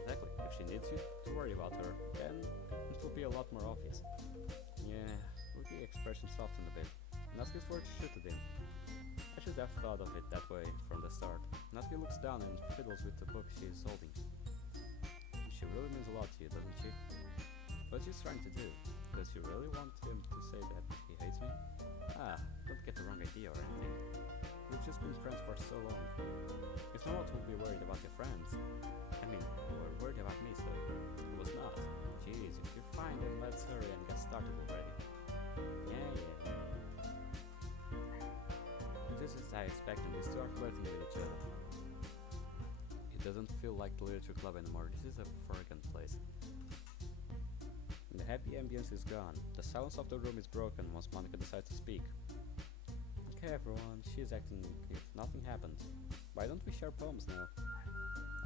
Exactly, if she needs you to worry about her, then it will be a lot more obvious. Yeah, the expression softened a bit. Natsuki's words shooted him. I should have thought of it that way from the start. Natsuki looks down and fiddles with the book she is holding. She really means a lot to you, doesn't she? What she's trying to do? Does she really want him to say that he hates me? Don't get the wrong idea or anything. We've just been friends for so long. It's normal to be worried about your friends. I mean, you were worried about me, so it was not. Jeez, if you're fine, then let's hurry and get started already. Yeah. Just as I expected, they start flirting with each other. It doesn't feel like the literature club anymore. This is a foreign place. The happy ambience is gone. The silence of the room is broken once Monica decides to speak. Okay, everyone, she's acting if nothing happened. Why don't we share poems now?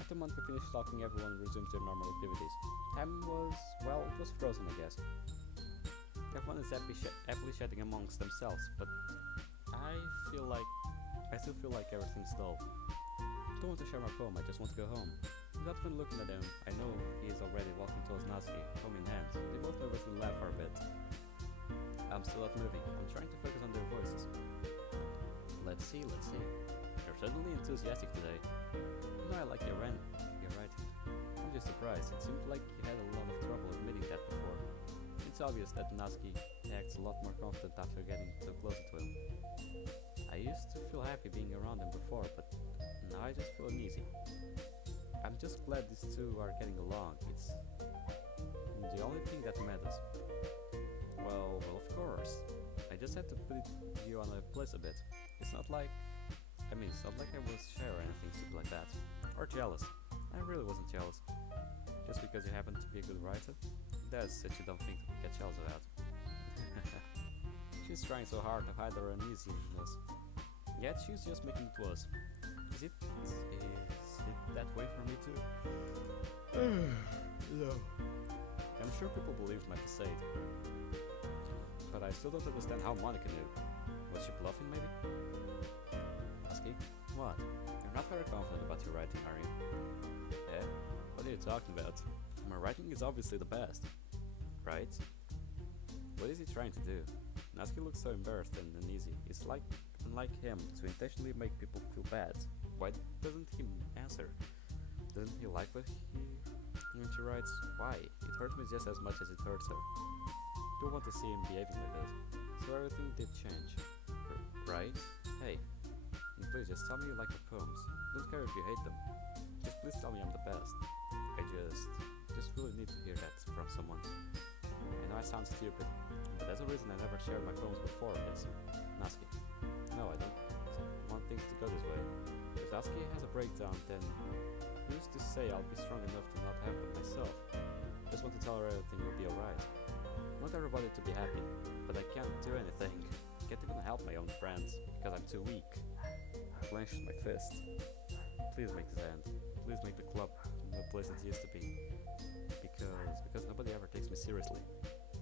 After Monica finished talking, everyone resumes their normal activities. Time was, well, it was frozen, I guess. Everyone is happily chatting amongst themselves, but I still feel like everything's dull. I don't want to share my poem, I just want to go home. Without even looking at him, I know he is already walking towards Natsuki, poem in hand. They both nervously laugh for a bit. I'm still not moving. I'm trying to focus on their voices. Let's see. You're certainly enthusiastic today. You know I like your writing. I'm just surprised. It seemed like you had a lot of trouble admitting that before. It's obvious that Natsuki acts a lot more confident after getting so closer to him. I used to feel happy being around him before, but now I just feel uneasy. I'm just glad these two are getting along. It's the only thing that matters. Well, of course. I just had to put you on a place a bit. It's not like I was shy or anything stupid like that. Or jealous. I really wasn't jealous. Just because you happen to be a good writer? That's such a dumb thing to get jealous about. She's trying so hard to hide her uneasiness. Yet she's just making it worse. Is it that way for me too. No. I'm sure people believe my facade, but I still don't understand how Monica knew. Was she bluffing, maybe? Husky? What? You're not very confident about your writing, are you? Eh? What are you talking about? My writing is obviously the best. Right? What is he trying to do? Husky looks so embarrassed and uneasy. It's like unlike him to intentionally make people feel bad. Why doesn't he answer? Doesn't he like when she writes? Why? It hurts me just as much as it hurts her. Don't want to see him behaving like this. So everything did change. Right? Hey. And please just tell me you like my poems. Don't care if you hate them. Just please tell me I'm the best. I just really need to hear that from someone. I know I sound stupid, but there's a reason I never shared my poems before this. Natsuki. No, I don't want things to go this way. If Natsuki has a breakdown, then who's to say I'll be strong enough to not have one myself? Just want to tell her everything will be alright. I want everybody to be happy, but I can't do anything. Can't even help my own friends, because I'm too weak. I clenched my fist. Please make this end. Please make the club the place it used to be. Because nobody ever takes me seriously.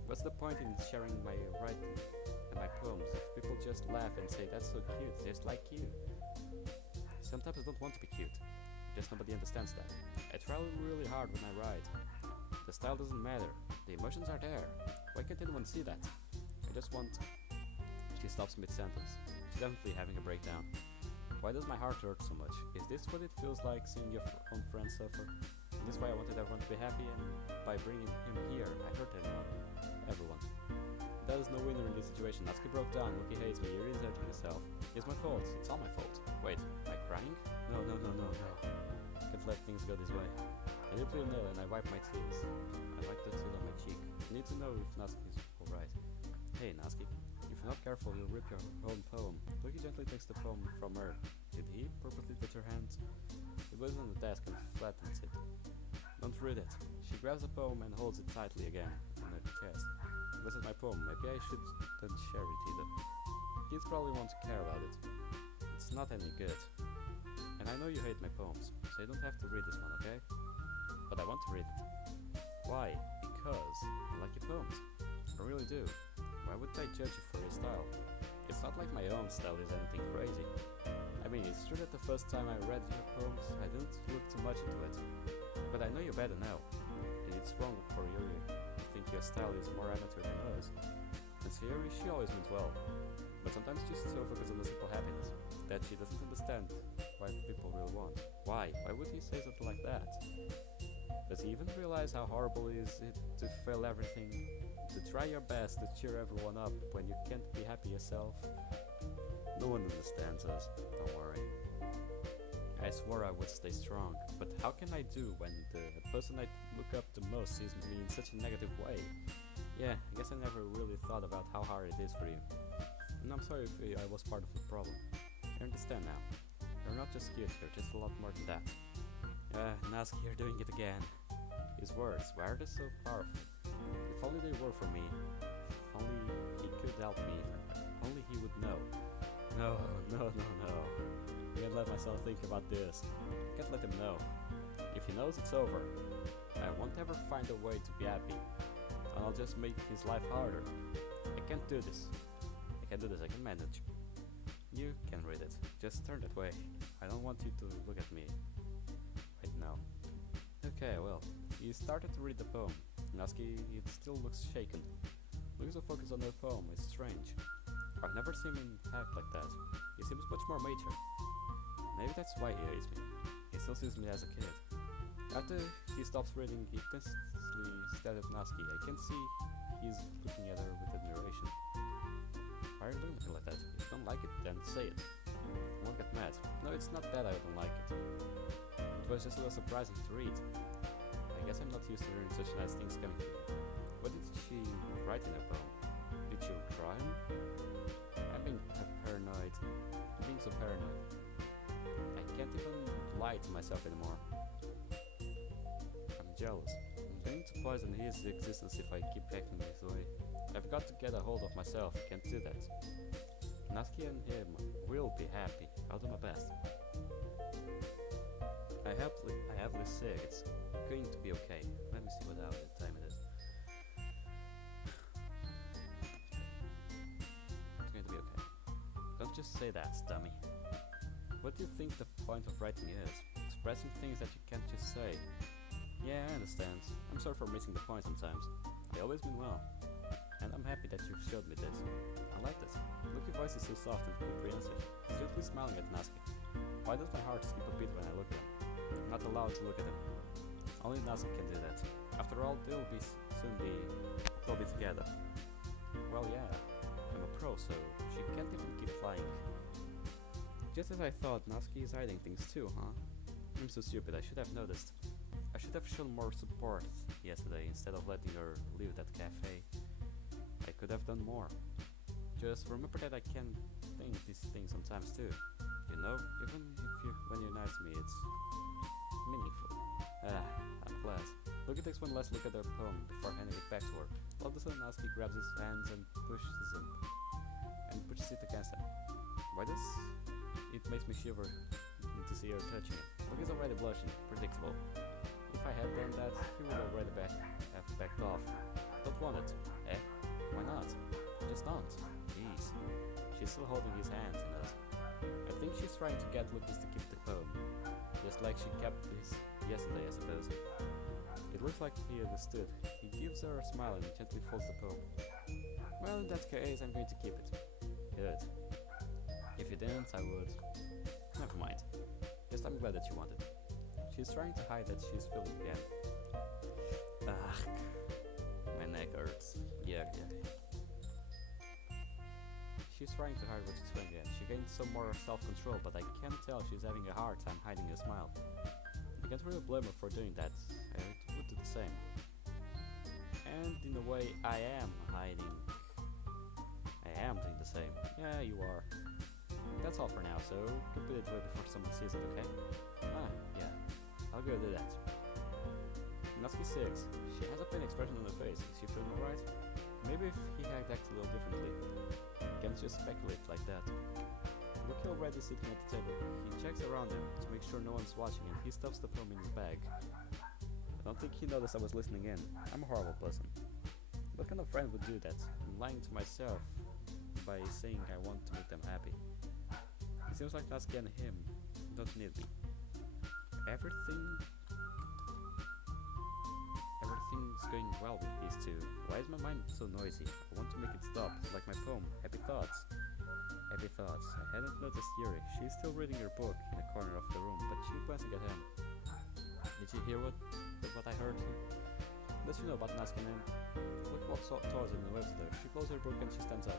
What's the point in sharing my writing and my poems if people just laugh and say that's so cute, just like you? Sometimes I don't want to be cute. Just nobody understands that. I try really hard when I write. The style doesn't matter. The emotions are there. Why can't anyone see that? I just want... She stops mid-sentence. She's definitely having a breakdown. Why does my heart hurt so much? Is this what it feels like seeing your own friends suffer? Is this why I wanted everyone to be happy, and by bringing him here, I hurt everyone? There is no winner in this situation. Natsuki broke down. Loki hates me. Yuri is hurting himself. It's my fault. It's all my fault. Wait, am I crying? No. Can't let things go this way. I deeply inhale and I wipe my tears. I wipe the tear on my cheek. I need to know if Natsuki is alright. Hey, Natsuki. If you're not careful, you'll rip your own poem. Loki gently takes the poem from her. Did he purposely touch her hand? He goes on the desk and flattens it. Don't read it. She grabs the poem and holds it tightly again on her chest. This is my poem. Maybe I shouldn't share it either. Kids probably won't care about it. It's not any good. And I know you hate my poems, so you don't have to read this one, okay? But I want to read it. Why? Because I like your poems. I really do. Why would I judge you for your style? It's not like my own style is anything crazy. I mean, it's true that the first time I read your poems, I didn't look too much into it. But I know you better now. And it's wrong for Yuri to think your style is more amateur than hers. And so Yuri, she always means well. But sometimes she's so focused on the simple happiness that she doesn't understand what people really want. Why? Why would he say something like that? Does he even realize how horrible is it to fail everything? To try your best to cheer everyone up when you can't be happy yourself? No one understands us, don't worry. I swore I would stay strong, but how can I do when the person I look up to most sees me in such a negative way? Yeah, I guess I never really thought about how hard it is for you. And I'm sorry if I was part of the problem. I understand now. You're not just cute, you're just a lot more than that. Natsuki, you're doing it again. His words, why are they so powerful? If only they were for me. If only he could help me. If only he would know. No. I can't let myself think about this. I can't let him know. If he knows, it's over. I won't ever find a way to be happy. And I'll just make his life harder. I can't do this. I can manage. You can read it. Just turn that way. I don't want you to look at me right now. Okay, well, he started to read the poem. Natsuki, it still looks shaken. Looking so focused on her poem is strange. I've never seen him act like that. He seems much more mature. Maybe that's why he hates me. He still sees me as a kid. After he stops reading, he intensely stares at Natsuki. I can see he's looking at her with admiration. Why are you doing like that? If you don't like it, then say it. I won't get mad. No, it's not that I don't like it. It was just a little surprising to read. I guess I'm not used to hearing such nice things coming from you. What did she write in her poem? Did you cry? I'm being paranoid. I'm being so paranoid. I can't even lie to myself anymore. I'm jealous. I'm going to poison his existence if I keep acting this way. I've got to get a hold of myself. I can't do that. Natsuki and him will be happy. I'll do my best. I have this sick. It's going to be okay. Let me see what time it is. It's going to be okay. Don't just say that, dummy. What do you think the point of writing is? Expressing things that you can't just say. Yeah, I understand. I'm sorry for missing the point sometimes. I always mean well. And I'm happy that you've showed me this. I like this. Look, your voice is so soft and comprehensive. He's gently smiling at Natsuki. Why does my heart skip a beat when I look at him? I'm not allowed to look at him. Only Natsuki can do that. After all, they'll be together. Well, yeah. I'm a pro, so she can't even keep lying. Just as I thought, Natsuki is hiding things too, huh? I'm so stupid, I should have noticed. I should have shown more support yesterday instead of letting her leave that cafe. I could have done more. Just remember that I can think these things sometimes too. You know, even when you're nice to me, it's meaningful. I'm glad. Look, it takes one last look at her poem before handing it back to her. All of a sudden, Natsuki grabs his hands and pushes it against him. Why does it makes me shiver to see her touching him? Look, he's already blushing. Predictable. If I had done that, he would already have backed off. Don't want it. Eh? Why not? Just don't. Jeez. She's still holding his hand in us. I think she's trying to get Lucas to keep the poem. Just like she kept his yesterday, I suppose. It looks like he understood. He gives her a smile and gently folds the poem. Well, in that case, I'm going to keep it. Good. If you didn't, I would. Never mind. Just I'm glad that you want it. She's trying to hide that she's feeling again. My neck hurts. Yeah. She's trying to hide what she's feeling again. She gained some more self-control, but I can tell she's having a hard time hiding a smile. I can't really blame her for doing that. I would do the same. And in a way, I am doing the same. Yeah, you are. That's all for now, so keep it away before someone sees it, okay? Yeah. I'll go do that. Natsuki 6. She has a pain expression on her face. Is she feeling alright? Maybe if he had acted a little differently. Can't just speculate like that. Look, he's already sitting at the table. He checks around him to make sure no one's watching and he stuffs the poem in his bag. I don't think he noticed I was listening in. I'm a horrible person. What kind of friend would do that? I'm lying to myself by saying I want to make them happy. It seems like Natsuki and him don't need me. Everything's going well with these two. Why is my mind so noisy? I want to make it stop, like my poem, Happy Thoughts. Happy Thoughts. I hadn't noticed Yuri. She's still reading her book in the corner of the room, but she's glancing at him. Did you hear what I heard? Does she know about Natsuki and him? Look walks towards her and waves at her. She closes her book and she stands up.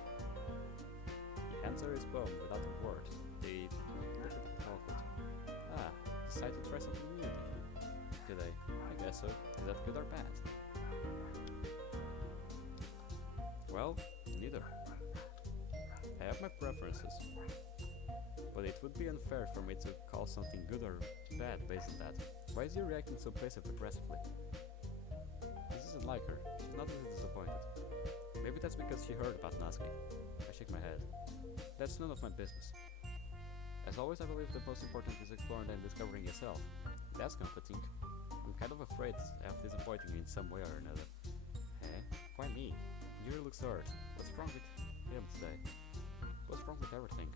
He hands her his poem without a word. They look at the awkward. Decide to try something new today. I guess so. Is that good or bad? Well, neither. I have my preferences. But it would be unfair for me to call something good or bad based on that. Why is he reacting so passive-aggressively? This isn't like her. She's not really disappointed. Maybe that's because she heard about Natsuki. I shake my head. That's none of my business. As always, I believe the most important is exploring and discovering yourself. That's comforting. I'm kind of afraid of disappointing you in some way or another. Eh? Why me? Yuri looks hurt. What's wrong with him today? What's wrong with everything?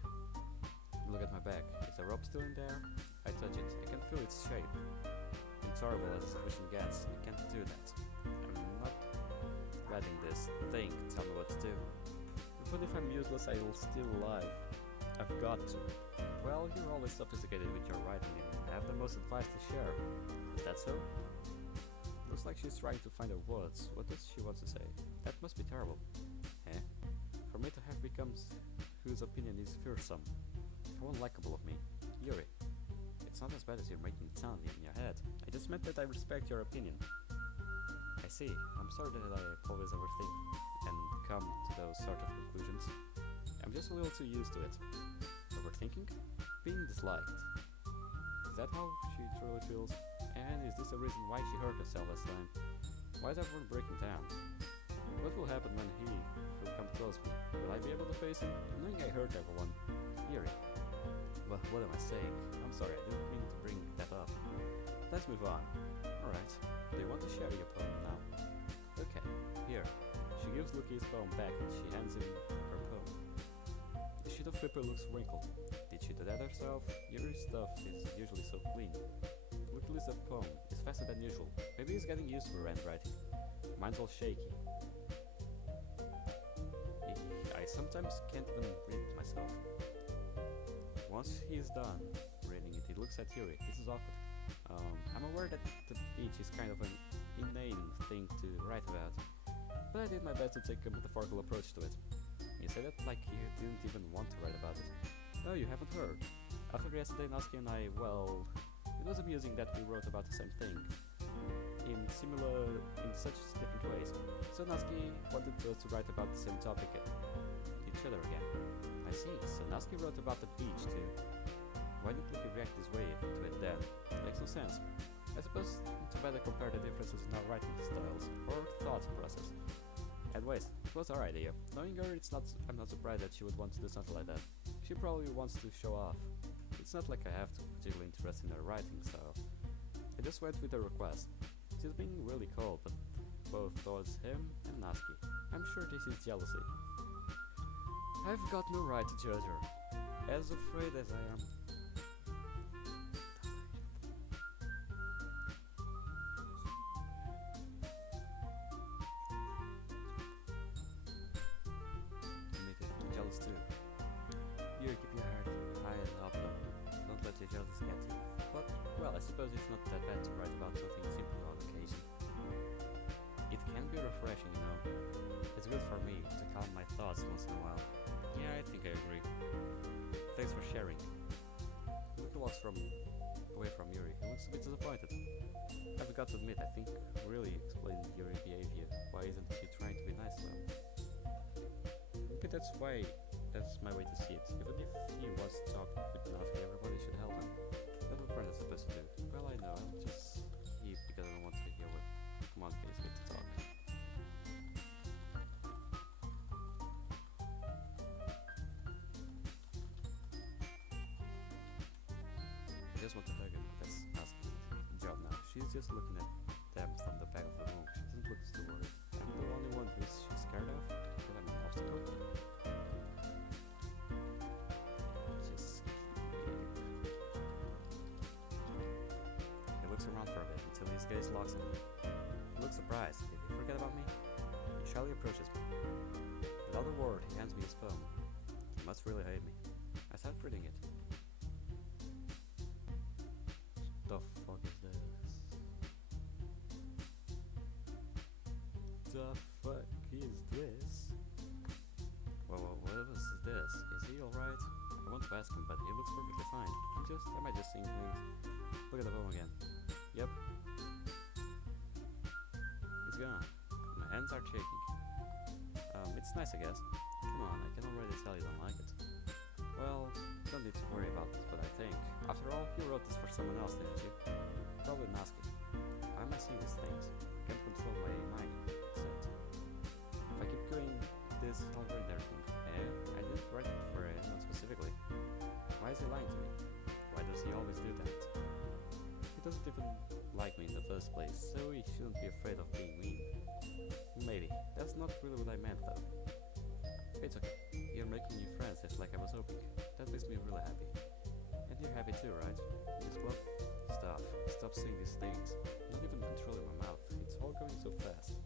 Look at my back. Is the rope still in there? I touch it. I can feel its shape. It's horrible as a situation gets. I can't do that. I'm not letting this thing tell me what to do. Even if I'm useless, I'll still alive. I've got to. Well, you're always sophisticated with your writing and I have the most advice to share. Is that so? Looks like she's trying to find her words. What does she want to say? That must be terrible. Eh? For me to have become whose opinion is fearsome. How unlikable of me. Yuri, it's not as bad as you're making it sound in your head. I just meant that I respect your opinion. I see. I'm sorry that I always overthink and come to those sort of conclusions. I'm just a little too used to it. Overthinking? Being disliked. Is that how she truly feels? And is this the reason why she hurt herself last time? Why is everyone breaking down? What will happen when he will come close to me? Will I be able to face him? Knowing I hurt everyone. Yuri. Well, what am I saying? I'm sorry, I didn't mean to bring that up. let's move on. Alright, do you want to share your poem now? Okay, here. She gives Lucky his poem back and she hands him her poem. The sheet of paper looks wrinkled. Did she do that herself? Yuri's stuff is usually so clean. Lucky's poem is faster than usual. Maybe he's getting used to her handwriting. Mine's all shaky. I sometimes can't even read it myself. Once he's done reading it, he looks at Yuri. This is awkward. I'm aware that the beach is kind of an inane thing to write about, but I did my best to take a metaphorical approach to it. You say that like you didn't even want to write about it. No, you haven't heard. After yesterday, Natsuki and I, well, it was amusing that we wrote about the same thing. In such different ways. So Natsuki wanted us to write about the same topic each other again. I see, so Natsuki wrote about the beach too. Why did Lucky react this way to it then? Makes no sense. I suppose to better compare the differences in our writing styles, or thought process. Anyways, it was our idea. Knowing her, I'm not surprised that she would want to do something like that. She probably wants to show off. It's not like I have to particularly interest in her writing style. I just went with her request. She's being really cold, but both towards him and Natsuki. I'm sure this is jealousy. I've got no right to judge her. As afraid as I am. Jealous too. You keep your heart high and help them. Don't let your jealousy get you. But, well, I suppose it's not that bad to write about something simple on occasion. It can be refreshing, you know. It's good for me to calm my thoughts once in a while. Yeah, I think I agree. Thanks for sharing. Lucky walks away from Yuri. He looks a bit disappointed. I forgot to admit, I think really explained Yuri's behavior. Why isn't she trying to be nice to him? Maybe that's my way to see it. Even if he wants to talk with Natsuki, everybody should help him. That's what friends are supposed to do. Well, I know, I'll just keep because I don't want to hear what. Come on, please, get to talk. I just want to hug him. That's Natsuki's job now. She's just looking at them from the back of the room. She doesn't look too worried. I'm the only one she's scared of. That I'm an obstacle. Around for a bit until his gaze locks on me. He looks surprised. Did he forget about me? He shyly approaches me. Without a word, he hands me his phone. He must really hate me. I start reading it. The fuck is this? The fuck is this? Well, what is this? Is he alright? I want to ask him, but he looks perfectly fine. Am I just seeing things? Look at the phone again. Yep. It's gone. My hands are shaking. It's nice, I guess. Come on, I can already tell you don't like it. Well, don't need to worry about this, but I think. After all, you wrote this for someone else, didn't you? Probably Natsuki. Why am I seeing these things? I can't control my mind, except. If I keep doing this, I'll ruin everything. And I didn't write it for anyone specifically. Why is he lying to me? Why does he always do that? He doesn't even like me in the first place, so he shouldn't be afraid of being mean. Maybe. That's not really what I meant though. It's okay. You're making new friends just like I was hoping. That makes me really happy. And you're happy too, right? In this club? Stop saying these things. I'm not even controlling my mouth. It's all going so fast.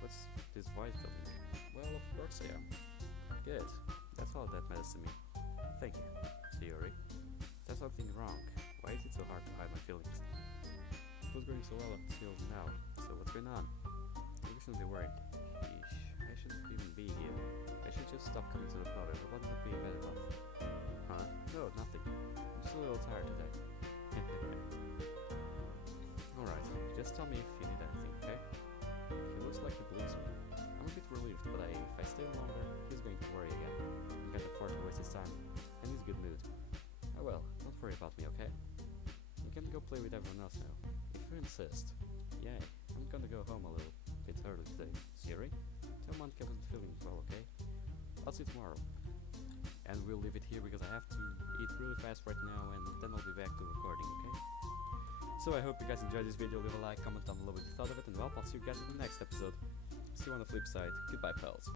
What's this voice telling me? Well, of course I am. Good. That's all that matters to me. Thank you. Yuri. Is there something wrong? Why is it so hard to hide my feelings? It was going so well until now, so what's going on? You shouldn't be worried. Sheesh, I shouldn't even be here. I should just stop coming to the club, everybody would be better off. Huh? No, nothing. I'm just a little tired today. Alright, just tell me if you need anything, okay? He looks like he believes me. I'm a bit relieved, but if I stay longer, he's going to worry again. I can't afford to waste his time, and he's in a good mood. Oh well, don't worry about me, okay? You can go play with everyone else now, if you insist. Yay, I'm gonna go home a little bit early today. Siri? Tell Mom Kevin's feeling well, okay? I'll see you tomorrow. And we'll leave it here because I have to eat really fast right now and then I'll be back to recording, okay? So I hope you guys enjoyed this video. Leave a like, comment down below what you thought of it, and well, I'll see you guys in the next episode. See you on the flip side. Goodbye, pals.